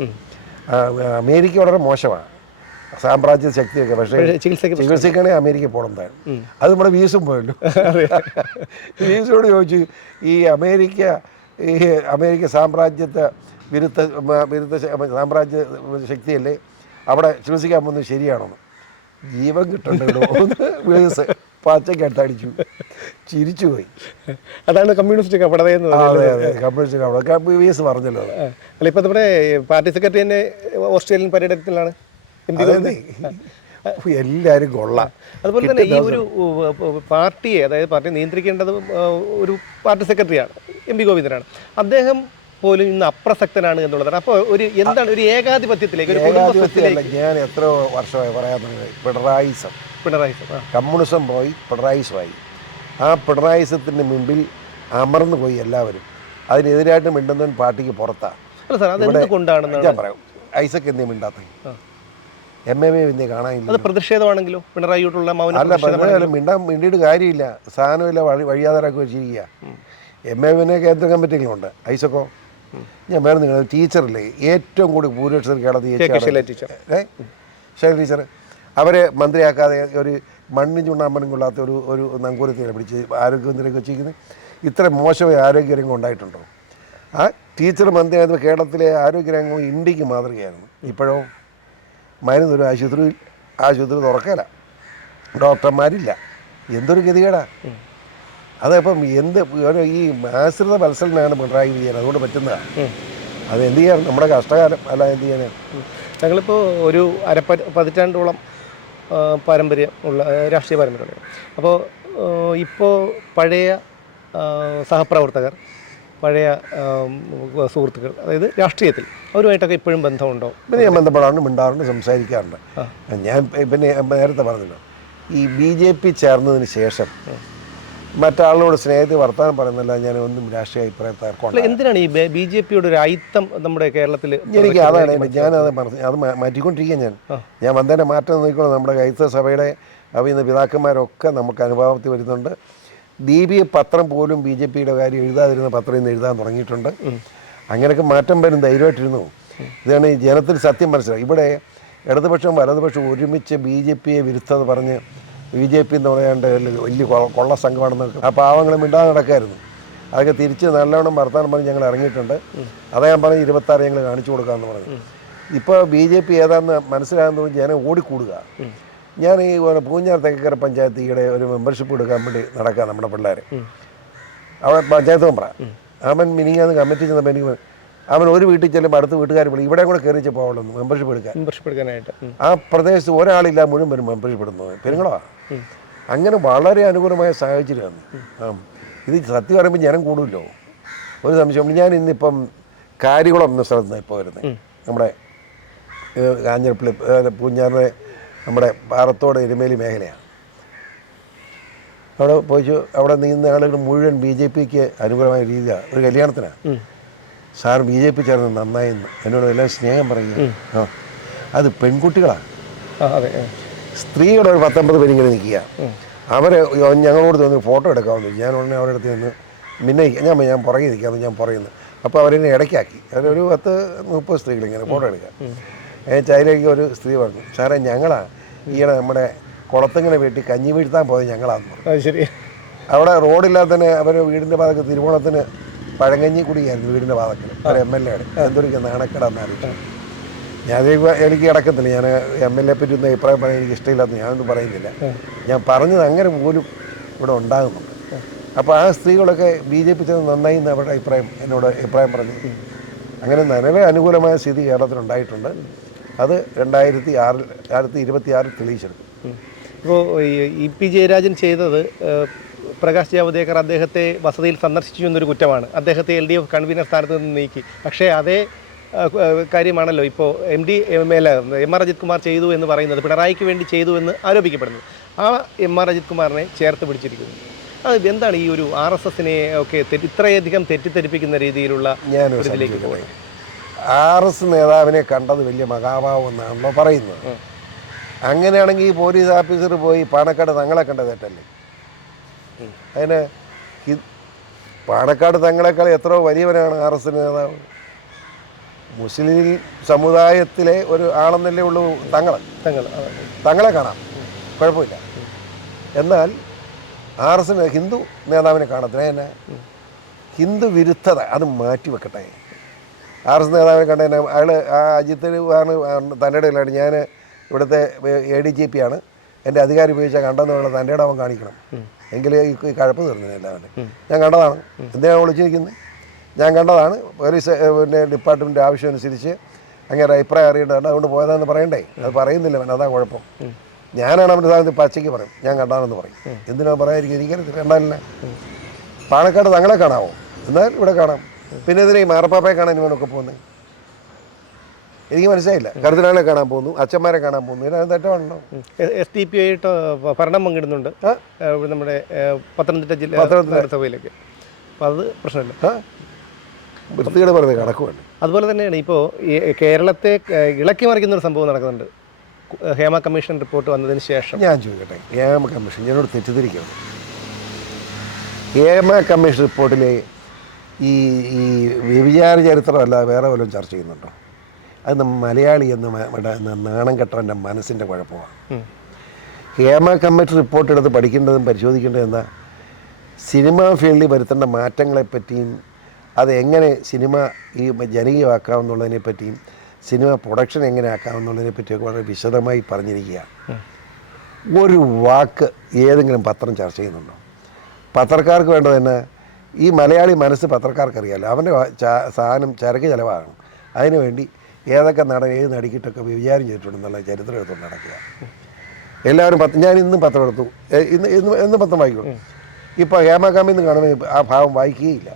അമേരിക്ക വളരെ മോശമാണ്, സാമ്രാജ്യ ശക്തിയൊക്കെ. പക്ഷേ ചികിത്സയ്ക്കാണെങ്കിൽ അമേരിക്ക പോകണമെന്നാണ്. അത് നമ്മുടെ വീസും പോയല്ലോ. വീസോട് ചോദിച്ചു, ഈ അമേരിക്ക സാമ്രാജ്യത്തെ വിരുദ്ധ സാമ്രാജ്യ ശക്തിയല്ലേ, അവിടെ ചികിത്സിക്കാൻ പോകുന്നത് ശരിയാണോന്ന്. ജീവൻ കിട്ടണ്ടോ വീസ് പച്ചക്കട്ട് അടിച്ചു, ചിരിച്ചുപോയി. അതാണ് കമ്മ്യൂണിസ്റ്റ് കപടതയെന്ന്. അതെ അതെ, കമ്മ്യൂണിസ്റ്റ് വീസ് പറഞ്ഞല്ലോ. അല്ല, ഇപ്പം നമ്മുടെ പാർട്ടി സെക്രട്ടറി തന്നെ ഓസ്ട്രേലിയൻ പര്യടനത്തിലാണ്. എല്ലാവരും കൊള്ളാം. അതുപോലെ തന്നെ ഈ ഒരു പാർട്ടിയെ, അതായത് പാർട്ടിയെ നിയന്ത്രിക്കേണ്ടത് ഒരു പാർട്ടി സെക്രട്ടറിയാണ്, MP ഗോവിന്ദനാണ്. അദ്ദേഹം പോലും ഇന്ന് അപ്രസക്തനാണ് എന്നുള്ളതാണ്. അപ്പോൾ എന്താണ് ഒരു ഏകാധിപത്യത്തിലേക്ക്, ഞാൻ എത്ര വർഷമായി പറയാൻ തുടങ്ങി. പിണറായിസം കമ്മ്യൂണിസം പോയി, പിണറായിസമായി. ആ പിണറായിസത്തിൻ്റെ മുമ്പിൽ അമർന്നു പോയി എല്ലാവരും. അതിനെതിരായിട്ട് മിണ്ടുന്നവൻ പാർട്ടിക്ക് പുറത്താണ്. അല്ല സാർ, അതെന്തുകൊണ്ടാണെന്ന് ഞാൻ പറയാം. ഐസക് എന്നേ മിണ്ടാത്ത MA എന്നേ കാണാനില്ല. അത് പ്രതിഷേധമാണെങ്കിലോ പിണറായിയോട്ടുള്ള മൗനം? അല്ല, മിണ്ടിയിട്ട് കാര്യമില്ല. സാധനമില്ല, വഴിയാതാരാക്കി വെച്ചിരിക്കുക. MA കേന്ദ്ര കമ്മിറ്റികളുണ്ട്. ഐസക്കോ ഞാൻ വേറെ നിങ്ങൾ ടീച്ചറില്ലേ ഏറ്റവും കൂടുതൽ ഭൂരിപക്ഷം കേരളത്തിൽ ശൈല ടീച്ചർ അവരെ മന്ത്രിയാക്കാതെ ഒരു മണ്ണിന് ചുണ്ണാമ്പനും കൊള്ളാത്ത ഒരു നങ്കൂരത്തിനെ പിടിച്ച് ആരോഗ്യമന്ത്രിയൊക്കെ വെച്ചിരിക്കുന്നത്. ഇത്ര മോശമായ ആരോഗ്യരംഗം ഉണ്ടായിട്ടുണ്ടോ? ആ ടീച്ചർ മന്ത്രിയായത് കേരളത്തിലെ ആരോഗ്യരംഗം ഇന്ത്യക്ക് മാതൃകയായിരുന്നു. ഇപ്പോഴോ മരുന്നൊരു ആശുപത്രി തുറക്കല, ഡോക്ടർമാരില്ല. എന്തൊരു ഗതികേടാ. അതപ്പം ഈ ആശ്രിത മത്സരനാണ് പിണറായി വിജയൻ. അതുകൊണ്ട് പറ്റുന്നതാണ്. അത് എന്ത് ചെയ്യാൻ, നമ്മുടെ കഷ്ടകാലം. അല്ല എന്ത് ചെയ്യാനാണ്. ഞങ്ങളിപ്പോൾ ഒരു പതിറ്റാണ്ടോളം പാരമ്പര്യം ഉള്ള രാഷ്ട്രീയ പാരമ്പര്യമുണ്ട്. അപ്പോൾ ഇപ്പോൾ പഴയ സഹപ്രവർത്തകർ, പഴയ സുഹൃത്തുക്കൾ, അതായത് രാഷ്ട്രീയത്തിൽ അവരുമായിട്ടൊക്കെ ഇപ്പോഴും ബന്ധമുണ്ടോ? പിന്നെ ഞാൻ ബന്ധപ്പെടാറുണ്ട്, മിണ്ടാറുണ്ട്, സംസാരിക്കാറുണ്ട്. ഞാൻ പിന്നെ നേരത്തെ പറഞ്ഞല്ലോ, ഈ BJP ചേർന്നതിന് ശേഷം മറ്റാളോട് സ്നേഹത്തിൽ വർത്തമാനം പറയുന്നില്ല. ഞാൻ ഒന്നും രാഷ്ട്രീയ അഭിപ്രായത്തിൽ എന്തിനാണ് ഈ BJPയുടെ ഒരു അയിത്തം നമ്മുടെ കേരളത്തിൽ? എനിക്ക് അതാണ് ഞാനത് അത് മാറ്റിക്കൊണ്ടിരിക്കുക. ഞാൻ വന്നതിൻ്റെ മാറ്റം നോക്കിക്കോളൂ. നമ്മുടെ ക്രൈസ്തവ സഭയുടെ അവിടുന്ന് പിതാക്കന്മാരൊക്കെ നമുക്ക് അനുഭവത്തിൽ വരുന്നുണ്ട്. ദീപിക പത്രം പോലും BJPയുടെ കാര്യം എഴുതാതിരുന്ന പത്രം ഇന്ന് എഴുതാൻ തുടങ്ങിയിട്ടുണ്ട്. അങ്ങനെയൊക്കെ മാറ്റം വരും. ധൈര്യമായിട്ടിരുന്നു. ഇതാണ് ഈ ജനത്തിൽ സത്യം മനസ്സിലായി. ഇവിടെ ഇടതുപക്ഷം വലതുപക്ഷം ഒരുമിച്ച് BJPയെ വിരുദ്ധത പറഞ്ഞ് BJP എന്ന് പറയാണ്ട് വലിയ കൊള്ള സംഘമാണെന്നൊക്കെ ആ പാവങ്ങൾ മിണ്ടാതെ നടക്കായിരുന്നു. അതൊക്കെ തിരിച്ച് നല്ലവണ്ണം വർത്താനം പറഞ്ഞ് ഞങ്ങൾ ഇറങ്ങിയിട്ടുണ്ട്. അതാ ഞാൻ പറഞ്ഞ് 26 ഞങ്ങൾ കാണിച്ചു കൊടുക്കാമെന്ന് പറഞ്ഞു. ഇപ്പോൾ BJP ഏതാണെന്ന് മനസ്സിലാകുന്ന തോന്നി ജനം ഓടിക്കൂടുക. ഞാൻ ഈ പൂഞ്ഞാർ തെക്കക്കര പഞ്ചായത്ത് ഈയിടെ ഒരു മെമ്പർഷിപ്പ് എടുക്കാൻ വേണ്ടി നടക്കുക. നമ്മുടെ പിള്ളേർ അവിടെ പഞ്ചായത്ത് മെമ്പറ. അവൻ മിനിങ്ങാന്ന് കമ്മിറ്റി ചെന്നപ്പോൾ എനിക്ക് അവൻ ഒരു വീട്ടിൽ ചെല്ലുമ്പോൾ അടുത്ത വീട്ടുകാർ വിളി ഇവിടെ കൂടെ കയറിച്ച് പോവുള്ളൂ മെമ്പർഷിപ്പ് എടുക്കാനായിട്ട്. ആ പ്രദേശത്ത് ഒരാളില്ല, മുഴുവൻ വരും മെമ്പർഷിപ്പ് ഇടുന്നത് പെരുങ്ങളാ. അങ്ങനെ വളരെ അനുകൂലമായ സാഹചര്യമാണ്. ഇത് സത്യം പറയുമ്പോൾ ജനം കൂടുമല്ലോ, ഒരു സംശയം. ഞാൻ ഇന്നിപ്പം കാര്യകുളം എന്ന സ്ഥലത്ത് ഇപ്പോൾ വരുന്നത്. നമ്മുടെ കാഞ്ഞിരപ്പള്ളി പൂഞ്ഞാറിലെ നമ്മുടെ പാറത്തോട് എരുമേലി മേഖലയാണ്. അവിടെ പോയിച്ചു. അവിടെ നീങ്ങുന്ന ആളുകൾ മുഴുവൻ BJPക്ക് അനുകൂലമായ രീതിയാണ്. ഒരു കല്യാണത്തിനാണ്. സാർ BJP ചേർന്ന് നന്നായിരുന്നു, എന്നോട് എല്ലാം സ്നേഹം പറയുക. അത് പെൺകുട്ടികളാണ്. സ്ത്രീയുടെ ഒരു 19 പേരിങ്ങനെ നിൽക്കുക. അവരെ ഞങ്ങളോട് തോന്നി ഫോട്ടോ എടുക്കാമെന്ന്. ഞാൻ ഉടനെ അവരുടെ അടുത്ത് നിന്ന് പിന്നെ ഞാൻ പുറകെ നിൽക്കാമെന്ന് ഞാൻ പറയുന്നു. അപ്പോൾ അവരെന്നെ ഇടയ്ക്കാക്കി. അവരൊരു 10-30 സ്ത്രീകളിങ്ങനെ ഫോട്ടോ എടുക്കാം. ചൈനയ്ക്ക് ഒരു സ്ത്രീ പറഞ്ഞു, സാറേ ഞങ്ങളാണ് ഈയിടെ നമ്മുടെ കുളത്തിങ്ങനെ വെട്ടി കഞ്ഞി വീഴ്ത്താൻ പോയത് ഞങ്ങളാന്ന് പറഞ്ഞു. ശരി. അവിടെ റോഡില്ലാതെ തന്നെ അവരുടെ വീടിൻ്റെ ഭാഗത്ത് തിരുവോണത്തിന് പഴങ്കഞ്ഞി കുടിയായിരുന്നു വീടിൻ്റെ ഭാഗത്തിൽ. ഒരു MLA എന്തൊരു നാണക്കേടാന്ന് അറിയിച്ചു. എനിക്ക് കിടക്കത്തില്ല. ഞാൻ MLA പറ്റി ഒന്നും അഭിപ്രായം പറയാൻ എനിക്ക് ഇഷ്ടമില്ലാത്ത ഞാനൊന്നും പറയുന്നില്ല. ഞാൻ പറഞ്ഞത് അങ്ങനെ പോലും ഇവിടെ ഉണ്ടാകുന്നുണ്ട്. അപ്പോൾ ആ സ്ത്രീകളൊക്കെ BJP ചെന്ന് നന്നായി എന്ന് അവരുടെ എന്നോട് അഭിപ്രായം പറഞ്ഞു. അങ്ങനെ നിലവിലെ അനുകൂലമായ സ്ഥിതി കേരളത്തിലുണ്ടായിട്ടുണ്ട്. അത് 2026 തെളിയിച്ചെടുക്കും. ഇപ്പോൾ EP ജയരാജൻ ചെയ്തത് പ്രകാശ് ജാവ്ദേക്കർ അദ്ദേഹത്തെ വസതിയിൽ സന്ദർശിച്ചു എന്നൊരു കുറ്റമാണ്. അദ്ദേഹത്തെ LDF കൺവീനർ സ്ഥാനത്ത് നിന്ന് നീക്കി. പക്ഷേ അതേ കാര്യമാണല്ലോ ഇപ്പോൾ MR അജിത് കുമാർ ചെയ്തു എന്ന് പറയുന്നത്, പിണറായിക്ക് വേണ്ടി ചെയ്തു എന്ന് ആരോപിക്കപ്പെടുന്നത്. ആ MR അജിത് കുമാറിനെ ചേർത്ത് പിടിച്ചിരിക്കുന്നു. അത് എന്താണ് ഈ ഒരു RSSനെ ഒക്കെ ഇത്രയധികം തെറ്റിദ്ധരിപ്പിക്കുന്ന രീതിയിലുള്ള ഇതിലേക്ക് പോകുന്നത്? RS നേതാവിനെ കണ്ടത് വലിയ മഹാഭാവം എന്നാണല്ലോ പറയുന്നത്. അങ്ങനെയാണെങ്കിൽ ഈ പോലീസ് ഓഫീസർ പോയി പാണക്കാട് തങ്ങളെ കണ്ട തെറ്റല്ലേ? അതിന് പാണക്കാട് തങ്ങളെക്കാൾ എത്രയോ വലിയവനാണ് RS നേതാവ്. മുസ്ലിം സമുദായത്തിലെ ഒരു ആളെന്നല്ലേ ഉള്ളൂ തങ്ങളെ കാണാം, കുഴപ്പമില്ല. എന്നാൽ RS ഹിന്ദു നേതാവിനെ കാണത്തില്ല. തന്നെ ഹിന്ദു വിരുദ്ധത അത് മാറ്റി വെക്കട്ടെ. RS നേതാവിനെ കണ്ടതിന് അയാൾ ആ അജിത്തിന് തൻ്റെ ഇടയിലാണ്. ഞാൻ ഇവിടുത്തെ ADGP ആണ്, എൻ്റെ അധികാരം ഉപയോഗിച്ചാൽ കണ്ടെന്നുള്ള തൻ്റെ ഇടം അവൻ കാണിക്കണം. എങ്കിലേ ഈ കഴപ്പ് തീർന്നില്ല എല്ലാവരും. ഞാൻ കണ്ടതാണ്. എന്തിനാണ് വിളിച്ചിരിക്കുന്നത്? ഞാൻ കണ്ടതാണ്. പോലീസ് ഡിപ്പാർട്ട്മെൻറ്റ് ആവശ്യമനുസരിച്ച് അങ്ങനെ അഭിപ്രായം അറിയേണ്ടതാണ്. അതുകൊണ്ട് പോയതാണെന്ന് പറയണ്ടേ? അത് പറയുന്നില്ല അവൻ, അതാ കുഴപ്പം. ഞാനാണ് അവൻ്റെ സ്ഥാനത്ത് പച്ചയ്ക്ക് പറയും, ഞാൻ കണ്ടാണെന്ന് പറയും. എന്തിനാണ് പറയാതിരിക്കും? എനിക്കറിയത്തില്ല. കണ്ടാലില്ല. പാണക്കാട് തങ്ങളെ കാണാമോ? എന്നാൽ ഇവിടെ കാണാം. പിന്നെ ഇതിനെ ഈ മാർപ്പാപ്പയെ കാണാൻ ഇവനൊക്കെ പോകുന്നത് എനിക്ക് മനസ്സിലായില്ല. കർദിനാളെ കാണാൻ പോകുന്നു, അച്ഛന്മാരെ കാണാൻ പോകുന്നു, ഇതിനകത്ത് തെറ്റാണല്ലോ. SDP ആയിട്ട് ഭരണം പങ്കിടുന്നുണ്ട് നമ്മുടെ പത്തനംതിട്ട ജില്ലാ നഗരസഭയിലേക്ക്. അപ്പോൾ അത് പ്രശ്നമില്ല. വൃത്തികേട് പറഞ്ഞ് കണക്കുമല്ല. അതുപോലെ തന്നെയാണ് ഇപ്പോൾ ഈ കേരളത്തെ ഇളക്കി മറിക്കുന്ന ഒരു സംഭവം നടക്കുന്നുണ്ട്. ഹേമ കമ്മീഷൻ റിപ്പോർട്ട് വന്നതിന് ശേഷം ഞാൻ ചോദിക്കട്ടെ, ഹേമ കമ്മീഷൻ എന്നോട് തെറ്റിദ്ധരിക്കണം. ഹേമ കമ്മീഷൻ റിപ്പോർട്ടിലെ ഈ വ്യഭിചാര ചരിത്രമല്ല വേറെ വല്ലതും ചർച്ച ചെയ്യുന്നുണ്ടോ? അത് മലയാളി എന്ന നാണം കെട്ടവൻ്റെ മനസ്സിൻ്റെ കുഴപ്പമാണ്. ഹേമ കമ്മിറ്റി റിപ്പോർട്ട് എടുത്ത് പഠിക്കേണ്ടതും പരിശോധിക്കേണ്ടതും എന്താ, സിനിമാ ഫീൽഡിൽ വരുത്തേണ്ട മാറ്റങ്ങളെപ്പറ്റിയും അതെങ്ങനെ സിനിമ ഈ ജനകീയമാക്കാമെന്നുള്ളതിനെ പറ്റിയും സിനിമ പ്രൊഡക്ഷൻ എങ്ങനെ ആക്കാമെന്നുള്ളതിനെ പറ്റിയൊക്കെ വളരെ വിശദമായി പറഞ്ഞിരിക്കുക. ഒരു വാക്ക് ഏതെങ്കിലും പത്രം ചർച്ച ചെയ്യുന്നുണ്ടോ? പത്രക്കാർക്ക് വേണ്ടത് തന്നെ ഈ മലയാളി മനസ്സ് പത്രക്കാർക്കറിയാമല്ലോ, അവൻ്റെ സാധനം ചരക്ക് ചിലവാകണം. അതിനുവേണ്ടി ഏതൊക്കെ നടൻ ഏത് നടിക്കിട്ടൊക്കെ വിചാരം ചെയ്തിട്ടുണ്ടെന്നുള്ള ചരിത്രം എടുത്തുകൊണ്ട് നടക്കുക. എല്ലാവരും ഞാൻ ഇന്നും പത്രം എടുത്തു, ഇന്ന് പത്രം വായിക്കും. ഇപ്പോൾ ഹേമ കമ്മിന്ന് കാണുമ്പോൾ ആ ഭാവം വായിക്കുകയില്ല.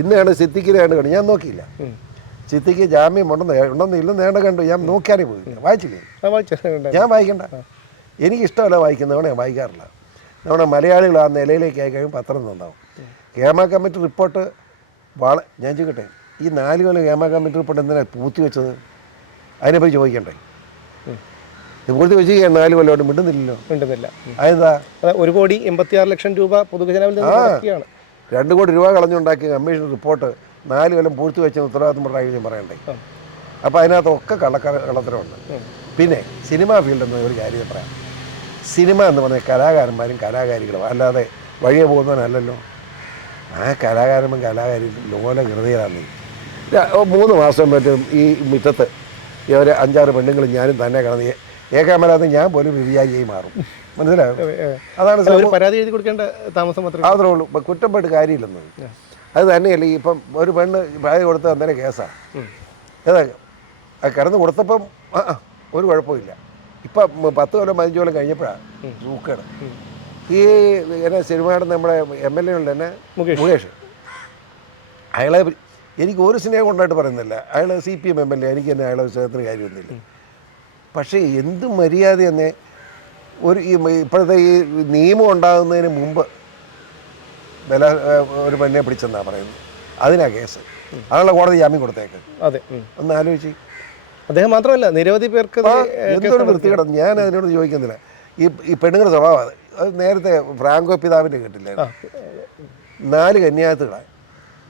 ഇന്നാണ് സിദ്ദിഖിനെയാണ് കണ്ടു, ഞാൻ നോക്കിയില്ല. സിദ്ദിഖ് ജാമ്യം ഉണ്ടെന്ന് ഇല്ലെന്ന് നേണ്ട കണ്ടു, ഞാൻ നോക്കിയാലേ പോയില്ല, വായിച്ചില്ലേ. ഞാൻ വായിക്കണ്ട, എനിക്കിഷ്ടമല്ല വായിക്കുന്നവണെ ഞാൻ വായിക്കാറില്ല. നമ്മുടെ മലയാളികൾ ആ നിലയിലേക്ക് ആയി കഴിയുമ്പോൾ പത്രം നന്നാവും. ഹേമ കമ്മിറ്റി റിപ്പോർട്ട് ഞാൻ ചോദിക്കട്ടെ, ഈ 4 കൊല്ലം ഹേമ കമ്മിറ്റി റിപ്പോർട്ട് എന്തിനാണ് പൂത്തി വെച്ചത്? അതിനെപ്പറ്റി ചോദിക്കണ്ടേ? പൂർത്തി വെച്ച് 4 കൊല്ലമായിട്ട് മിണ്ടുന്നില്ലല്ലോ. അതെന്താ? 1,86,00,000 രൂപ പൊതുഖജനാവിൽ നിന്ന് 2 കോടി രൂപ കളഞ്ഞുണ്ടാക്കിയ കമ്മീഷൻ റിപ്പോർട്ട് 4 കൊല്ലം പൂഴ്ത്തി വെച്ച ഉത്തരവാദിത്തം ഞാൻ പറയണ്ടേ? അപ്പോൾ അതിനകത്തൊക്കെ കള്ളത്തരമുണ്ട്. പിന്നെ സിനിമാ ഫീൽഡ് എന്ന ഒരു കാര്യം പറയാം. സിനിമ എന്ന് പറഞ്ഞാൽ കലാകാരന്മാരും കലാകാരികളും അല്ലാതെ വഴിയെ പോകുന്നവനല്ലല്ലോ. ആ കലാകാരന്മാരും കലാകാരികളും ലോല ഹൃദയമാണ്. 3 മാസം പറ്റും ഈ മുറ്റത്ത് ഒരു 5-6 പെണ്ണുങ്ങളും ഞാനും തന്നെ കിടന്ന് ഏകാമലാതെ ഞാൻ പോലും വിചാരിയായി മാറും. മനസ്സിലായോ? അതാണ് പരാതി എഴുതി കൊടുക്കേണ്ട താമസം മാത്രമേ ഉള്ളൂ. കുറ്റപ്പെട്ട് കാര്യമില്ലെന്ന്. അത് തന്നെയല്ല, ഇപ്പം ഒരു പെണ്ണ് പരാതി കൊടുത്ത അന്നേരം കേസാണ്. ഏതാ അത് കിടന്ന് കൊടുത്തപ്പം ഒരു കുഴപ്പമില്ല. ഇപ്പം 10 കൊല്ലം 15 കൊല്ലം കഴിഞ്ഞപ്പോഴാണ് സൂക്കേട്. ഈ എന്നെ സിനിമയുടെ നമ്മുടെ MLA ഉണ്ട് തന്നെ മുകേഷ്, അയാളെ എനിക്ക് ഒരു സ്നേഹം കൊണ്ടായിട്ട് പറയുന്നില്ല. അയാൾ CPM MLA, എനിക്ക് തന്നെ അയാളെ സ്നേഹത്തിന് കാര്യമൊന്നുമില്ല. പക്ഷേ എന്ത് മര്യാദ തന്നെ ഇപ്പോഴത്തെ ഈ നിയമം ഉണ്ടാകുന്നതിന് മുമ്പ് ഒരു പെണ്ണെ പിടിച്ചെന്നാണ് പറയുന്നത്. അതിനാ കേസ്. അതിനുള്ള കോടതി ജാമ്യം കൊടുത്തേക്ക്. അതെ, ഒന്ന് ആലോചിച്ച്. അദ്ദേഹം മാത്രമല്ല നിരവധി പേർക്ക് എന്തൊരു വൃത്തികേട്. ഞാൻ അതിനോട് ചോദിക്കുന്നില്ല. ഈ പെണ്ണുങ്ങളുടെ സ്വഭാവം അത് നേരത്തെ ഫ്രാങ്കോ പിതാവിൻ്റെ കേട്ടില്ലായിരുന്നു. 4 കന്യാസ്ത്രീകളാണ്.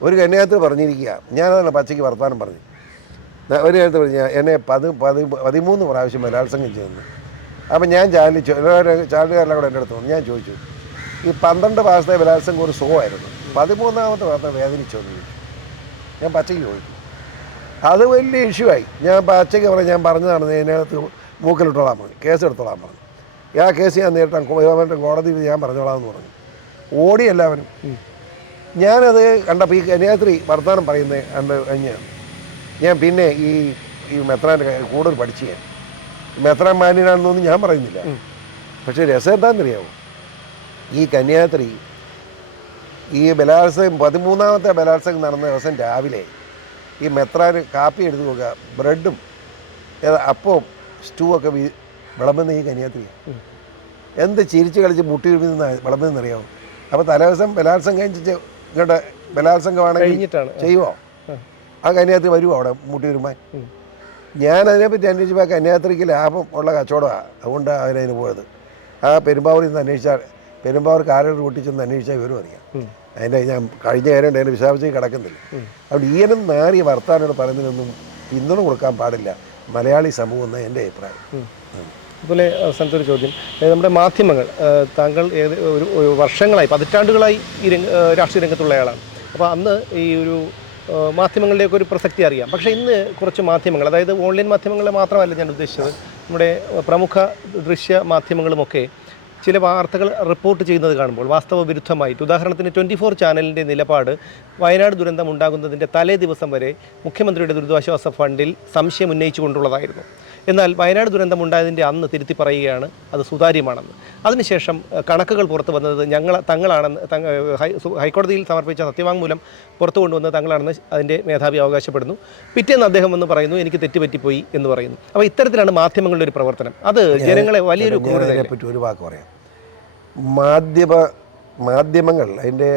ഒരു കന്യാസ്ത്രീ പറഞ്ഞിരിക്കുക, ഞാനതാണ് പച്ചയ്ക്ക് വർത്തമാനം പറഞ്ഞു. ഒരു നേരത്തെ പറഞ്ഞ എന്നെ 13 പ്രാവശ്യം ബലാത്സംഗം ചെയ്യുന്നു. അപ്പം ഞാൻ ചാനലുകാരെല്ലാം കൂടെ എൻ്റെ അടുത്ത് വന്നു. ഞാൻ ചോദിച്ചു, ഈ 12 മാസത്തെ ബലാത്സംഗം ഒരു സുഖമായിരുന്നു, 13ാമത്തെ മാസം വേദനിച്ചോന്ന് ചോദിച്ചു. ഞാൻ പച്ചയ്ക്ക് ചോദിച്ചു. അത് വലിയ ഇഷ്യൂ ആയി. ഞാൻ പച്ചയ്ക്ക് പറഞ്ഞു, ഞാൻ പറഞ്ഞതാണ് ഇതിനകത്ത് മൂക്കിലിട്ടോളാൻ പറഞ്ഞു, കേസ് എടുത്തോളാൻ പറഞ്ഞു. ആ കേസ് ഞാൻ നേരിട്ടാൻ കോടതി ഞാൻ പറഞ്ഞോളാം എന്ന് പറഞ്ഞു. ഓടി എല്ലാവരും. ഞാനത് കണ്ടപ്പോൾ ഈ കന്യാസ്ത്രീ വർത്തമാനം പറയുന്നത് കണ്ട് കഴിഞ്ഞാണ് ഞാൻ പിന്നെ ഈ മെത്രാൻ്റെ കൂടുതൽ പഠിച്ചു. ഞാൻ മെത്രാൻ മാന്യനാണെന്നൊന്നും ഞാൻ പറയുന്നില്ല. പക്ഷേ രസം എന്താണെന്നറിയാമോ, ഈ കന്യാസ്ത്രീ ഈ ബലാത്സംഗം 13ാമത്തെ ബലാത്സംഗം നടന്ന ദിവസം രാവിലെ ഈ മെത്രാന് കാപ്പി എടുത്ത് നോക്കുക, ബ്രെഡും അപ്പവും സ്റ്റൂ ഒക്കെ വിളമ്പുന്ന ഈ കന്യാസ്ത്രീ എന്ത് ചിരിച്ച് കളിച്ച് മുട്ടി വിളമ്പുന്നറിയാമോ? അപ്പോൾ തലേദിവസം ബലാത്സംഗം കഴിഞ്ഞിട്ട് ഇങ്ങോട്ട് ബലാത്സംഗമാണെങ്കിൽ ചെയ്യുമോ? ആ കന്യാസ്ത്രീ വരുമോ അവിടെ മുട്ടി വരുമ്പോൾ? ഞാനതിനെപ്പറ്റി അന്വേഷിച്ചപ്പോൾ ആ കന്യാസ്ത്രീക്ക് ലാഭം ഉള്ള കച്ചവടമാണ്. അതുകൊണ്ടാണ് അവരതിന് പോയത്. ആ പെരുമ്പാവൂരിൽ നിന്ന് അന്വേഷിച്ചാൽ, പെരുമ്പാവൂർ കാലൊരു കൂട്ടിച്ചെന്ന് അന്വേഷിച്ചാൽ വിവരം അറിയാം. അതിൻ്റെ ഞാൻ കഴിഞ്ഞ കാര്യം അതിൻ്റെ വിശദാംശം കിടക്കുന്നില്ല. അതുകൊണ്ട് ഈയനും നാറിയ വർത്താനോട് പറയുന്നതിനൊന്നും പിന്തുണ കൊടുക്കാൻ പാടില്ല മലയാളി സമൂഹം എന്ന എൻ്റെ അഭിപ്രായം. അതുപോലെ അവസാനത്തൊരു ചോദ്യം, നമ്മുടെ മാധ്യമങ്ങൾ, താങ്കൾ ഒരു വർഷങ്ങളായി, പതിറ്റാണ്ടുകളായി ഈ രാഷ്ട്രീയ രംഗത്തുള്ളയാളാണ്. അപ്പോൾ അന്ന് ഈ ഒരു മാധ്യമങ്ങളുടെയൊക്കെ ഒരു പ്രസക്തി അറിയാം. പക്ഷേ ഇന്ന് കുറച്ച് മാധ്യമങ്ങൾ, അതായത് ഓൺലൈൻ മാധ്യമങ്ങളെ മാത്രമല്ല ഞാൻ ഉദ്ദേശിച്ചത്, നമ്മുടെ പ്രമുഖ ദൃശ്യ മാധ്യമങ്ങളുമൊക്കെ ചില വാർത്തകൾ റിപ്പോർട്ട് ചെയ്യുന്നത് കാണുമ്പോൾ വാസ്തവ വിരുദ്ധമായിട്ട്, ഉദാഹരണത്തിന് 24 ചാനലിൻ്റെ നിലപാട് വയനാട് ദുരന്തം ഉണ്ടാകുന്നതിൻ്റെ തലേ ദിവസം വരെ മുഖ്യമന്ത്രിയുടെ ദുരിതാശ്വാസ ഫണ്ടിൽ സംശയം ഉന്നയിച്ചുകൊണ്ടുള്ളതായിരുന്നു. എന്നാൽ വയനാട് ദുരന്തം ഉണ്ടായതിൻ്റെ അന്ന് തിരുത്തി പറയുകയാണ് അത് സുതാര്യമാണെന്ന്. അതിനുശേഷം കണക്കുകൾ പുറത്തു വന്നത് തങ്ങളാണെന്ന് ഹൈക്കോടതിയിൽ സമർപ്പിച്ച സത്യവാങ്മൂലം പുറത്തു കൊണ്ടുവന്നത് തങ്ങളാണെന്ന് അതിൻ്റെ മേധാവി അവകാശപ്പെടുന്നു. പിറ്റേന്ന് അദ്ദേഹം വന്ന് പറയുന്നു എനിക്ക് തെറ്റുപറ്റിപ്പോയി എന്ന് പറയുന്നു. അപ്പോൾ ഇത്തരത്തിലാണ് മാധ്യമങ്ങളുടെ ഒരു പ്രവർത്തനം. അത് ജനങ്ങളെ വലിയൊരു ക്രൂരതയെ പറ്റി ഒരു വാക്ക് പറയാം. മാധ്യമങ്ങൾ അതിൻ്റെ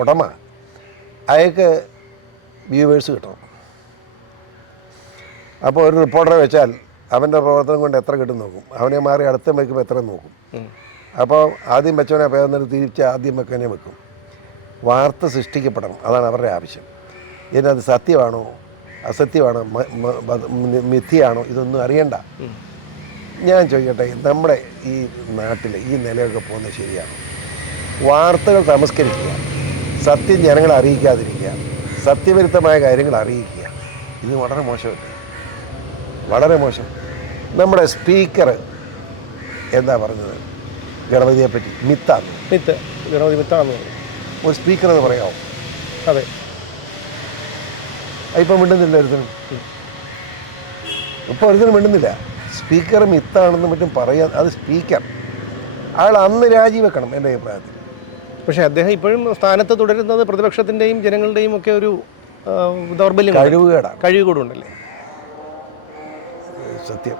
ഉടമ അയാൾക്ക് വ്യൂവേഴ്സ് കിട്ടണം. അപ്പോൾ ഒരു റിപ്പോർട്ടറെ വെച്ചാൽ അവൻ്റെ പ്രവർത്തനം കൊണ്ട് എത്ര കിട്ടും നോക്കും, അവനെ മാറി അടുത്ത വയ്ക്കുമ്പോൾ എത്ര നോക്കും. അപ്പോൾ ആദ്യം വെച്ചവനെ പേർന്നിട്ട് തിരിച്ച് ആദ്യം വെക്കാനെ വെക്കും. വാർത്ത സൃഷ്ടിക്കപ്പെടണം, അതാണ് അവരുടെ ആവശ്യം. ഇതിനത് സത്യമാണോ അസത്യമാണോ മിഥ്യയാണോ ഇതൊന്നും അറിയണ്ട. ഞാൻ ചോദിക്കട്ടെ, നമ്മുടെ ഈ നാട്ടിൽ ഈ നിലയൊക്കെ പോകുന്നത് ശരിയാണ്? വാർത്തകൾ തമസ്കരിക്കുക, സത്യം ജനങ്ങളെ അറിയിക്കാതിരിക്കുക, സത്യവിരുദ്ധമായ കാര്യങ്ങൾ അറിയിക്കുക, ഇത് വളരെ മോശമല്ലേ? വളരെ മോശം. നമ്മുടെ സ്പീക്കർ എന്താ പറഞ്ഞത് ഗണപതിയെപ്പറ്റി? ഗണപതി മിത്താന്ന് ഒരു സ്പീക്കർ എന്ന് പറയാമോ? അതെ. ഇപ്പം മിണ്ടുന്നില്ല ഒരുത്തനും, ഇപ്പോൾ ഒരുത്തനും മിണ്ടുന്നില്ല. സ്പീക്കർ മിത്താണെന്ന് മറ്റും പറയാൻ, അത് സ്പീക്കർ അയാൾ അന്ന് രാജിവെക്കണം എൻ്റെ അഭിപ്രായത്തിൽ. പക്ഷേ അദ്ദേഹം ഇപ്പോഴും സ്ഥാനത്ത് തുടരുന്നത് പ്രതിപക്ഷത്തിൻ്റെയും ജനങ്ങളുടെയും ഒക്കെ ഒരു ദൗർബല്യം, കഴിവുകൂടുണ്ടല്ലേ? സത്യം.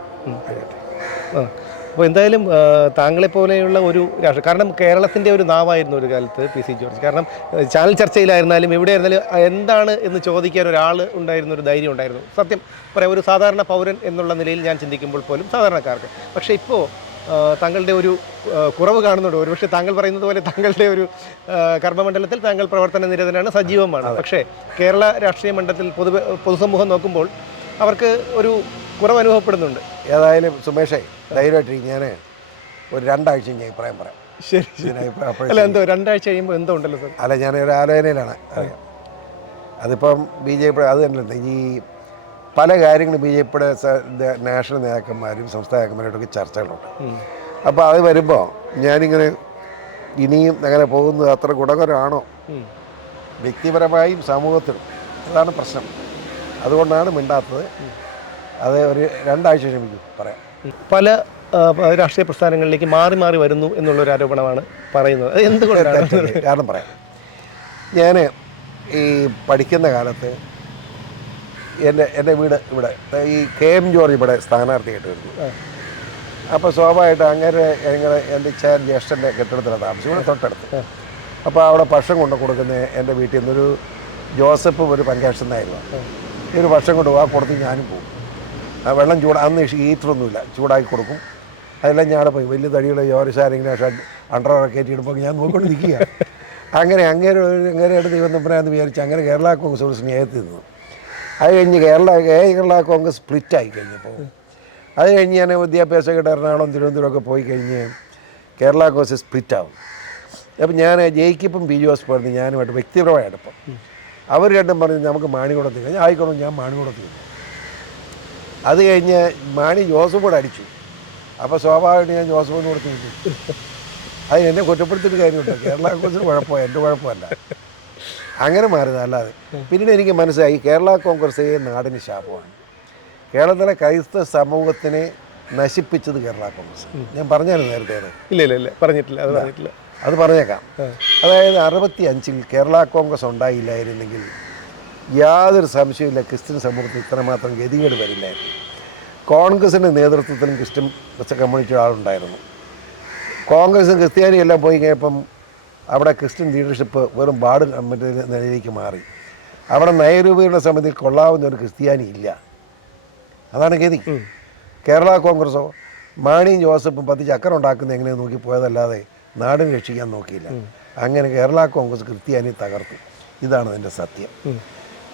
അപ്പോൾ എന്തായാലും താങ്കളെപ്പോലെയുള്ള ഒരു രാഷ്ട്രീയം, കാരണം കേരളത്തിൻ്റെ ഒരു നാവായിരുന്നു ഒരു കാലത്ത് PC ജോർജ്. കാരണം ചാനൽ ചർച്ചയിലായിരുന്നാലും എവിടെയായിരുന്നാലും എന്താണ് എന്ന് ചോദിക്കാൻ ഒരാൾ ഉണ്ടായിരുന്ന ഒരു ധൈര്യം ഉണ്ടായിരുന്നു. സത്യം പറയാം, ഒരു സാധാരണ പൗരൻ എന്നുള്ള നിലയിൽ ഞാൻ ചിന്തിക്കുമ്പോൾ പോലും സാധാരണക്കാർക്ക്. പക്ഷേ ഇപ്പോൾ താങ്കളുടെ ഒരു കുറവ് കാണുന്നുണ്ട്. ഒരുപക്ഷെ താങ്കൾ പറയുന്നത് പോലെ താങ്കളുടെ ഒരു കർമ്മമണ്ഡലത്തിൽ താങ്കൾ പ്രവർത്തന നിരതനാണ്, സജീവമാണ്. പക്ഷേ കേരള രാഷ്ട്രീയ മണ്ഡലത്തിൽ പൊതുസമൂഹം നോക്കുമ്പോൾ അവർക്ക് ഒരു കുറവ് അനുഭവപ്പെടുന്നുണ്ട്. ഏതായാലും സുമേഷേ, ധൈര്യമായിട്ടിരിക്കും. ഞാൻ ഒരു 2 ആഴ്ച ഞാൻ അഭിപ്രായം പറയാം. ശരി. അല്ല, എന്തോ 2 ആഴ്ച കഴിയുമ്പോൾ എന്തോ ഉണ്ടല്ലോ സാർ? അല്ല, ഞാനൊരു ആലോചനയിലാണ്. അറിയാം, അതിപ്പം BJP അത് തന്നെയുണ്ട്. ഈ പല കാര്യങ്ങളും BJPയുടെ നാഷണൽ നേതാക്കന്മാരും സംസ്ഥാന നേതാക്കന്മാരോടൊക്കെ ചർച്ചകളുണ്ട്. അപ്പോൾ അത് വരുമ്പോൾ ഞാനിങ്ങനെ ഇനിയും അങ്ങനെ പോകുന്നത് അത്ര ഗുണകരമാണോ വ്യക്തിപരമായും സമൂഹത്തിലും? അതാണ് പ്രശ്നം. അതുകൊണ്ടാണ് മിണ്ടാത്തത്. അത് ഒരു 2 ആഴ്ച ക്ഷമിക്കും പറയാം. പല രാഷ്ട്രീയ പ്രസ്ഥാനങ്ങളിലേക്ക് മാറി മാറി വരുന്നു എന്നുള്ളൊരു ആരോപണമാണ് പറയുന്നത്. എന്തുകൊണ്ടാണ്? കാരണം പറയാം. ഞാൻ ഈ പഠിക്കുന്ന കാലത്ത് എൻ്റെ വീട് ഇവിടെ ഈ KM ജോർജ് ഇവിടെ സ്ഥാനാർത്ഥിയായിട്ട് വരുന്നു. അപ്പോൾ സ്വാഭാവികമായിട്ട് അങ്ങനെ എൻ്റെ ജ്യേഷ്ഠൻ്റെ കെട്ടിടത്തിലാണ് താമസം, ഇവിടെ തൊട്ടടുത്ത്. അപ്പോൾ അവിടെ ഭക്ഷണം കൊണ്ട് കൊടുക്കുന്ന എൻ്റെ വീട്ടിൽ നിന്നൊരു ജോസഫ് ഒരു പഞ്ചാക്ഷനായിരുന്നു. ഒരു ഭക്ഷണം കൊണ്ട് ആ കൊടുത്ത് ഞാനും പോകും. ആ വെള്ളം അന്ന് ഹീറ്ററൊന്നുമില്ല, ചൂടാക്കി കൊടുക്കും. അതെല്ലാം ഞാൻ പോയി വലിയ തടിയുള്ള ജോലിശാരെങ്കിലും അണ്ടറൊക്കെ കയറ്റിയിടുമ്പോൾ ഞാൻ നോക്കിക്കൊണ്ട് നിൽക്കുക. അങ്ങനെയായിട്ട് ദൈവം തമ്പുരാന്ന് വിചാരിച്ച് അങ്ങനെ കേരള കോൺഗ്രസ് ഒരു സ്നേഹത്തിൽ നിന്നു. അത് കഴിഞ്ഞ് കേരള കോൺഗ്രസ് സ്പ്ലിറ്റായി കഴിഞ്ഞപ്പോൾ അത് കഴിഞ്ഞ് ഞാൻ വിദ്യാഭ്യാസമായിട്ട് എറണാകുളം തിരുവനന്തപുരമൊക്കെ പോയി കഴിഞ്ഞ് കേരള കോൺഗ്രസ് സ്പ്ലിറ്റാവും. അപ്പം ഞാൻ ജയിക്കിപ്പം BJ പറഞ്ഞു ഞാനുമായിട്ട് വ്യക്തിപരമായ അടുപ്പം. അവർ രണ്ടും പറഞ്ഞു നമുക്ക് മാണികൂടത്തിൽ കഴിഞ്ഞാൽ ആയിക്കോളും, ഞാൻ മാണികൂടത്തിൽ നിന്നു. അത് കഴിഞ്ഞ് മാണി ജോസഫ് കൂടെ അടിച്ചു. അപ്പോൾ സ്വാഭാവികമായിട്ട് ഞാൻ ജോസഫിന് കൊടുത്ത് നിന്നു. അത് എന്നെ കുറ്റപ്പെടുത്തിയിട്ട് കാര്യമുണ്ടോ? കേരള കോൺഗ്രസിന് കുഴപ്പമാണ്, എൻ്റെ കുഴപ്പമല്ല. അങ്ങനെ മാറുന്നത്. അല്ലാതെ പിന്നീട് എനിക്ക് മനസ്സിലായി കേരള കോൺഗ്രസ് നാടിന് ശാപമാണ്. കേരളത്തിലെ ക്രൈസ്തവ സമൂഹത്തിനെ നശിപ്പിച്ചത് കേരള കോൺഗ്രസ്. ഞാൻ പറഞ്ഞാലും നേരത്തെ ഇല്ല പറഞ്ഞിട്ടില്ല. അത് പറഞ്ഞേക്കാം. അതായത് 65-ൽ കേരള കോൺഗ്രസ് ഉണ്ടായില്ലായിരുന്നെങ്കിൽ യാതൊരു സംശയമില്ല ക്രിസ്ത്യൻ സമൂഹത്തിൽ ഇത്രമാത്രം ഗതികേട് വരില്ലായിരുന്നു. കോൺഗ്രസിൻ്റെ നേതൃത്വത്തിലും ക്രിസ്ത്യൻ കമ്മ്യൂണിറ്റി ആളുണ്ടായിരുന്നു. കോൺഗ്രസും ക്രിസ്ത്യാനിയും എല്ലാം പോയി കഴിഞ്ഞപ്പം അവിടെ ക്രിസ്ത്യൻ ലീഡർഷിപ്പ് വെറും ബാർഡ് കമ്മിറ്റി നിലയിലേക്ക് മാറി. അവിടെ നയരൂപീകരണ സമിതിയിൽ കൊള്ളാവുന്ന ഒരു ക്രിസ്ത്യാനി ഇല്ല. അതാണ് ഗതി. കേരള കോൺഗ്രസോ മാണിയും ജോസഫും 10 ചക്രം ഉണ്ടാക്കുന്ന എങ്ങനെ നോക്കി പോയതല്ലാതെ നാടിനെ രക്ഷിക്കാൻ നോക്കിയില്ല. അങ്ങനെ കേരള കോൺഗ്രസ് ക്രിസ്ത്യാനി തകർത്തു. ഇതാണ് അതിൻ്റെ സത്യം.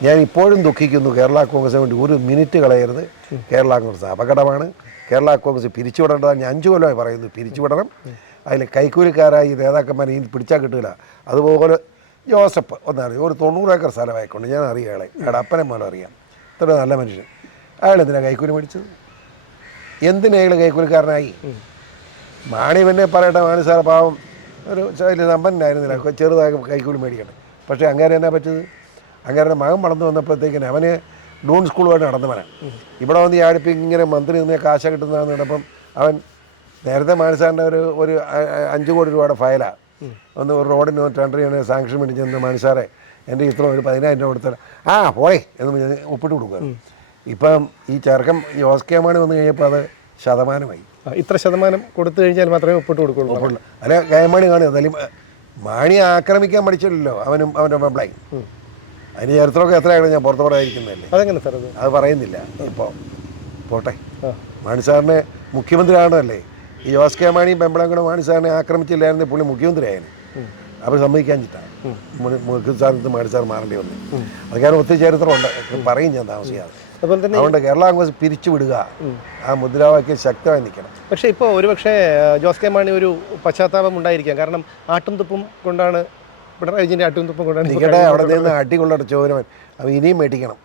ഞാൻ ഇപ്പോഴും ദുഃഖിക്കുന്നു. കേരള കോൺഗ്രസിന് വേണ്ടി ഒരു മിനിറ്റ് കളയരുത്. കേരള കോൺഗ്രസ് അപകടമാണ്. കേരള കോൺഗ്രസ് പിരിച്ചുവിടേണ്ടതാണ്. ഞാൻ 5 കൊല്ലമായി പറയുന്നു പിരിച്ചുവിടണം. അതിൽ കൈക്കൂലിക്കാരായി നേതാക്കന്മാരെ ഇനി പിടിച്ചാൽ കിട്ടില്ല. അതുപോലെ ജോസഫ് ഒന്നറിയാം, ഒരു 90 ഏക്കർ സ്ഥലമായിക്കൊണ്ട് ഞാൻ അറിയാളെ അയാളുടെ അപ്പനെ മൂലം അറിയാം. ഇത്ര നല്ല മനുഷ്യൻ. അയാൾ എന്തിനാണ് കൈക്കൂലി മേടിച്ചത്? എന്തിനാ അയാൾ കൈക്കൂലിക്കാരനായി? മാണി പിന്നെ പറയട്ടെ, മാണി സാറ് പാവം ഒരു വലിയ സമ്പന്നനായിരുന്നില്ല, ചെറുതായി കൈക്കൂലി മേടിക്കട്ടെ. പക്ഷേ അങ്ങനെ എന്നാ പറ്റത്? അങ്ങനെ മകൻ വളർന്നു വന്നപ്പോഴത്തേക്കിന് അവന് ഡൂൺ സ്കൂളുമായിട്ട് നടന്നവനാണ്. ഇവിടെ വന്ന് ഈ ഇങ്ങനെ മന്ത്രി നിന്ന് കാശ കിട്ടുന്നതെന്ന് കണ്ടപ്പം അവൻ നേരത്തെ മാണി സാറിൻ്റെ ഒരു 5 കോടി രൂപയുടെ ഫയലാണ്. ഒരു റോഡിന് ടെൻഡർ ചെയ്യണ സാങ്ഷൻ വേണ്ടി ചെന്ന്, മാണി സാറേ എൻ്റെ ഇത്ര ഒരു 10,000 രൂപ കൊടുത്താൽ പോയേ എന്ന് ഒപ്പിട്ട് കൊടുക്കുക. ഇപ്പം ഈ ചെറുക്കം ജോസ് കെ മാണി വന്നു കഴിഞ്ഞപ്പോൾ അത് ശതമാനമായി. ഇത്ര ശതമാനം കൊടുത്തു കഴിഞ്ഞാൽ മാത്രമേ ഒപ്പിട്ട് കൊടുക്കുള്ളൂ. അല്ല, കൈമാണി കാണുക. എന്തായാലും മാണി ആക്രമിക്കാൻ പഠിച്ചില്ലല്ലോ അവനും അവൻ്റെ പെമ്പിളായി. അതിന് ചരിത്രമൊക്കെ എത്രയാണ് ഞാൻ പുറത്ത് പറയാതിരിക്കുന്നതല്ലേ. അതെങ്ങനെ സാർ അത് പറയുന്നില്ല. ഇപ്പോൾ പോട്ടെ, മാണി സാറിനെ മുഖ്യമന്ത്രി ആണല്ലേ. ഈ ജോസ് കെ മാണിയും പെമ്പിളയും കൂടെ മാണി സാറിനെ ആക്രമിച്ചില്ലായിരുന്നു പുള്ളി മുഖ്യമന്ത്രി ആയാലും. അവർ സമ്മതിക്കാൻ ചിട്ടാണ് മുഖ്യ സ്ഥാനത്ത് മാണി സാർ മാറേണ്ടി വന്നു. അതൊക്കെ ഒത്തിരി ചരിത്രമുണ്ട്, പറയും ഞാൻ താമസിക്കാതെ. അതുകൊണ്ട് കേരള കോൺഗ്രസ് പിരിച്ചുവിടുക, ആ മുദ്രാവാക്യം ശക്തമായി നിൽക്കണം. പക്ഷേ ഇപ്പോൾ ഒരുപക്ഷെ ജോസ് കെ മാണി ഒരു പശ്ചാത്താപം ഉണ്ടായിരിക്കാം. കാരണം ആട്ടും തുപ്പും കൊണ്ടാണ്, പിണറായി വിജയൻ്റെ ആട്ടും തുപ്പും കൊണ്ടാണ് നിൽക്കട്ടെ. അവിടെ നിന്ന് അടികൊള്ളട ചോരവൻ അവൻ ഇനിയും മേടിക്കണം.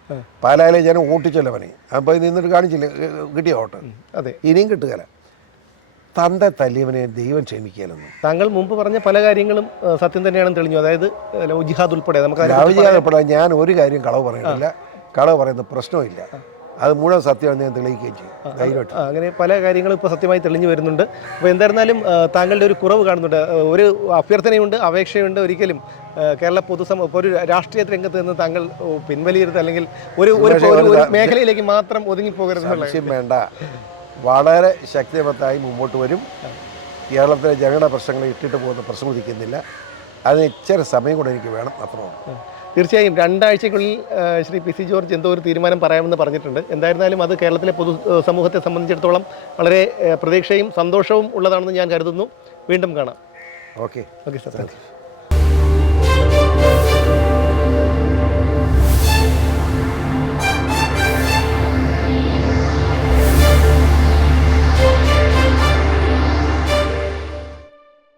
പാലായിലെ ജനം ഓട്ടിച്ചല്ലവനെ അപ്പോൾ നിന്നിട്ട് കാണിച്ചില്ല, കിട്ടിയ വോട്ട്. അതെ, ഇനിയും കിട്ടുകയില്ല. തന്ത തല്ലിയവനെ ദൈവം ക്ഷമിക്കാലെന്ന് താങ്കൾ മുമ്പ് പറഞ്ഞ പല കാര്യങ്ങളും സത്യം തന്നെയാണെന്ന് തെളിഞ്ഞു. അതായത് ജിഹാദ് ഉൾപ്പെടെ നമുക്ക് ഞാൻ ഒരു കാര്യം കളവ് പറയുന്നില്ല, കളവ് പറയുന്ന പ്രശ്നമില്ല. അത് മുഴുവൻ സത്യമാണ് ഞാൻ തെളിയിക്കുകയും ചെയ്യും ധൈര്യമായിട്ട്. അങ്ങനെ പല കാര്യങ്ങളും ഇപ്പോൾ സത്യമായി തെളിഞ്ഞു വരുന്നുണ്ട്. അപ്പോൾ എന്തായിരുന്നാലും താങ്കളുടെ ഒരു കുറവ് കാണുന്നുണ്ട്, ഒരു അഭ്യർത്ഥനയുണ്ട്, അപേക്ഷയുണ്ട്. ഒരിക്കലും കേരള ഇപ്പോൾ ഒരു രാഷ്ട്രീയ രംഗത്ത് നിന്ന് താങ്കൾ പിൻവലിയരുത്, അല്ലെങ്കിൽ ഒരു മേഖലയിലേക്ക് മാത്രം ഒതുങ്ങിപ്പോകരുത്. വേണ്ട, വളരെ ശക്തിമത്തായി മുമ്പോട്ട് വരും. കേരളത്തിലെ ജനങ്ങളുടെ പ്രശ്നങ്ങൾ ഇട്ടിട്ട് പോകുന്ന പ്രശ്നം ഉദിക്കുന്നില്ല. അതിന് ഇച്ചിരി സമയം കൂടെ എനിക്ക് വേണം, അത്രയാണ്. തീർച്ചയായും 2 ആഴ്ചയ്ക്കുള്ളിൽ ശ്രീ PC ജോർജ് എന്തോ ഒരു തീരുമാനം പറയാമെന്ന് പറഞ്ഞിട്ടുണ്ട്. എന്തായിരുന്നാലും അത് കേരളത്തിലെ പൊതു സമൂഹത്തെ സംബന്ധിച്ചിടത്തോളം വളരെ പ്രതീക്ഷയും സന്തോഷവും ഉള്ളതാണെന്ന് ഞാൻ കരുതുന്നു. വീണ്ടും കാണാം. Okay sir, thank you.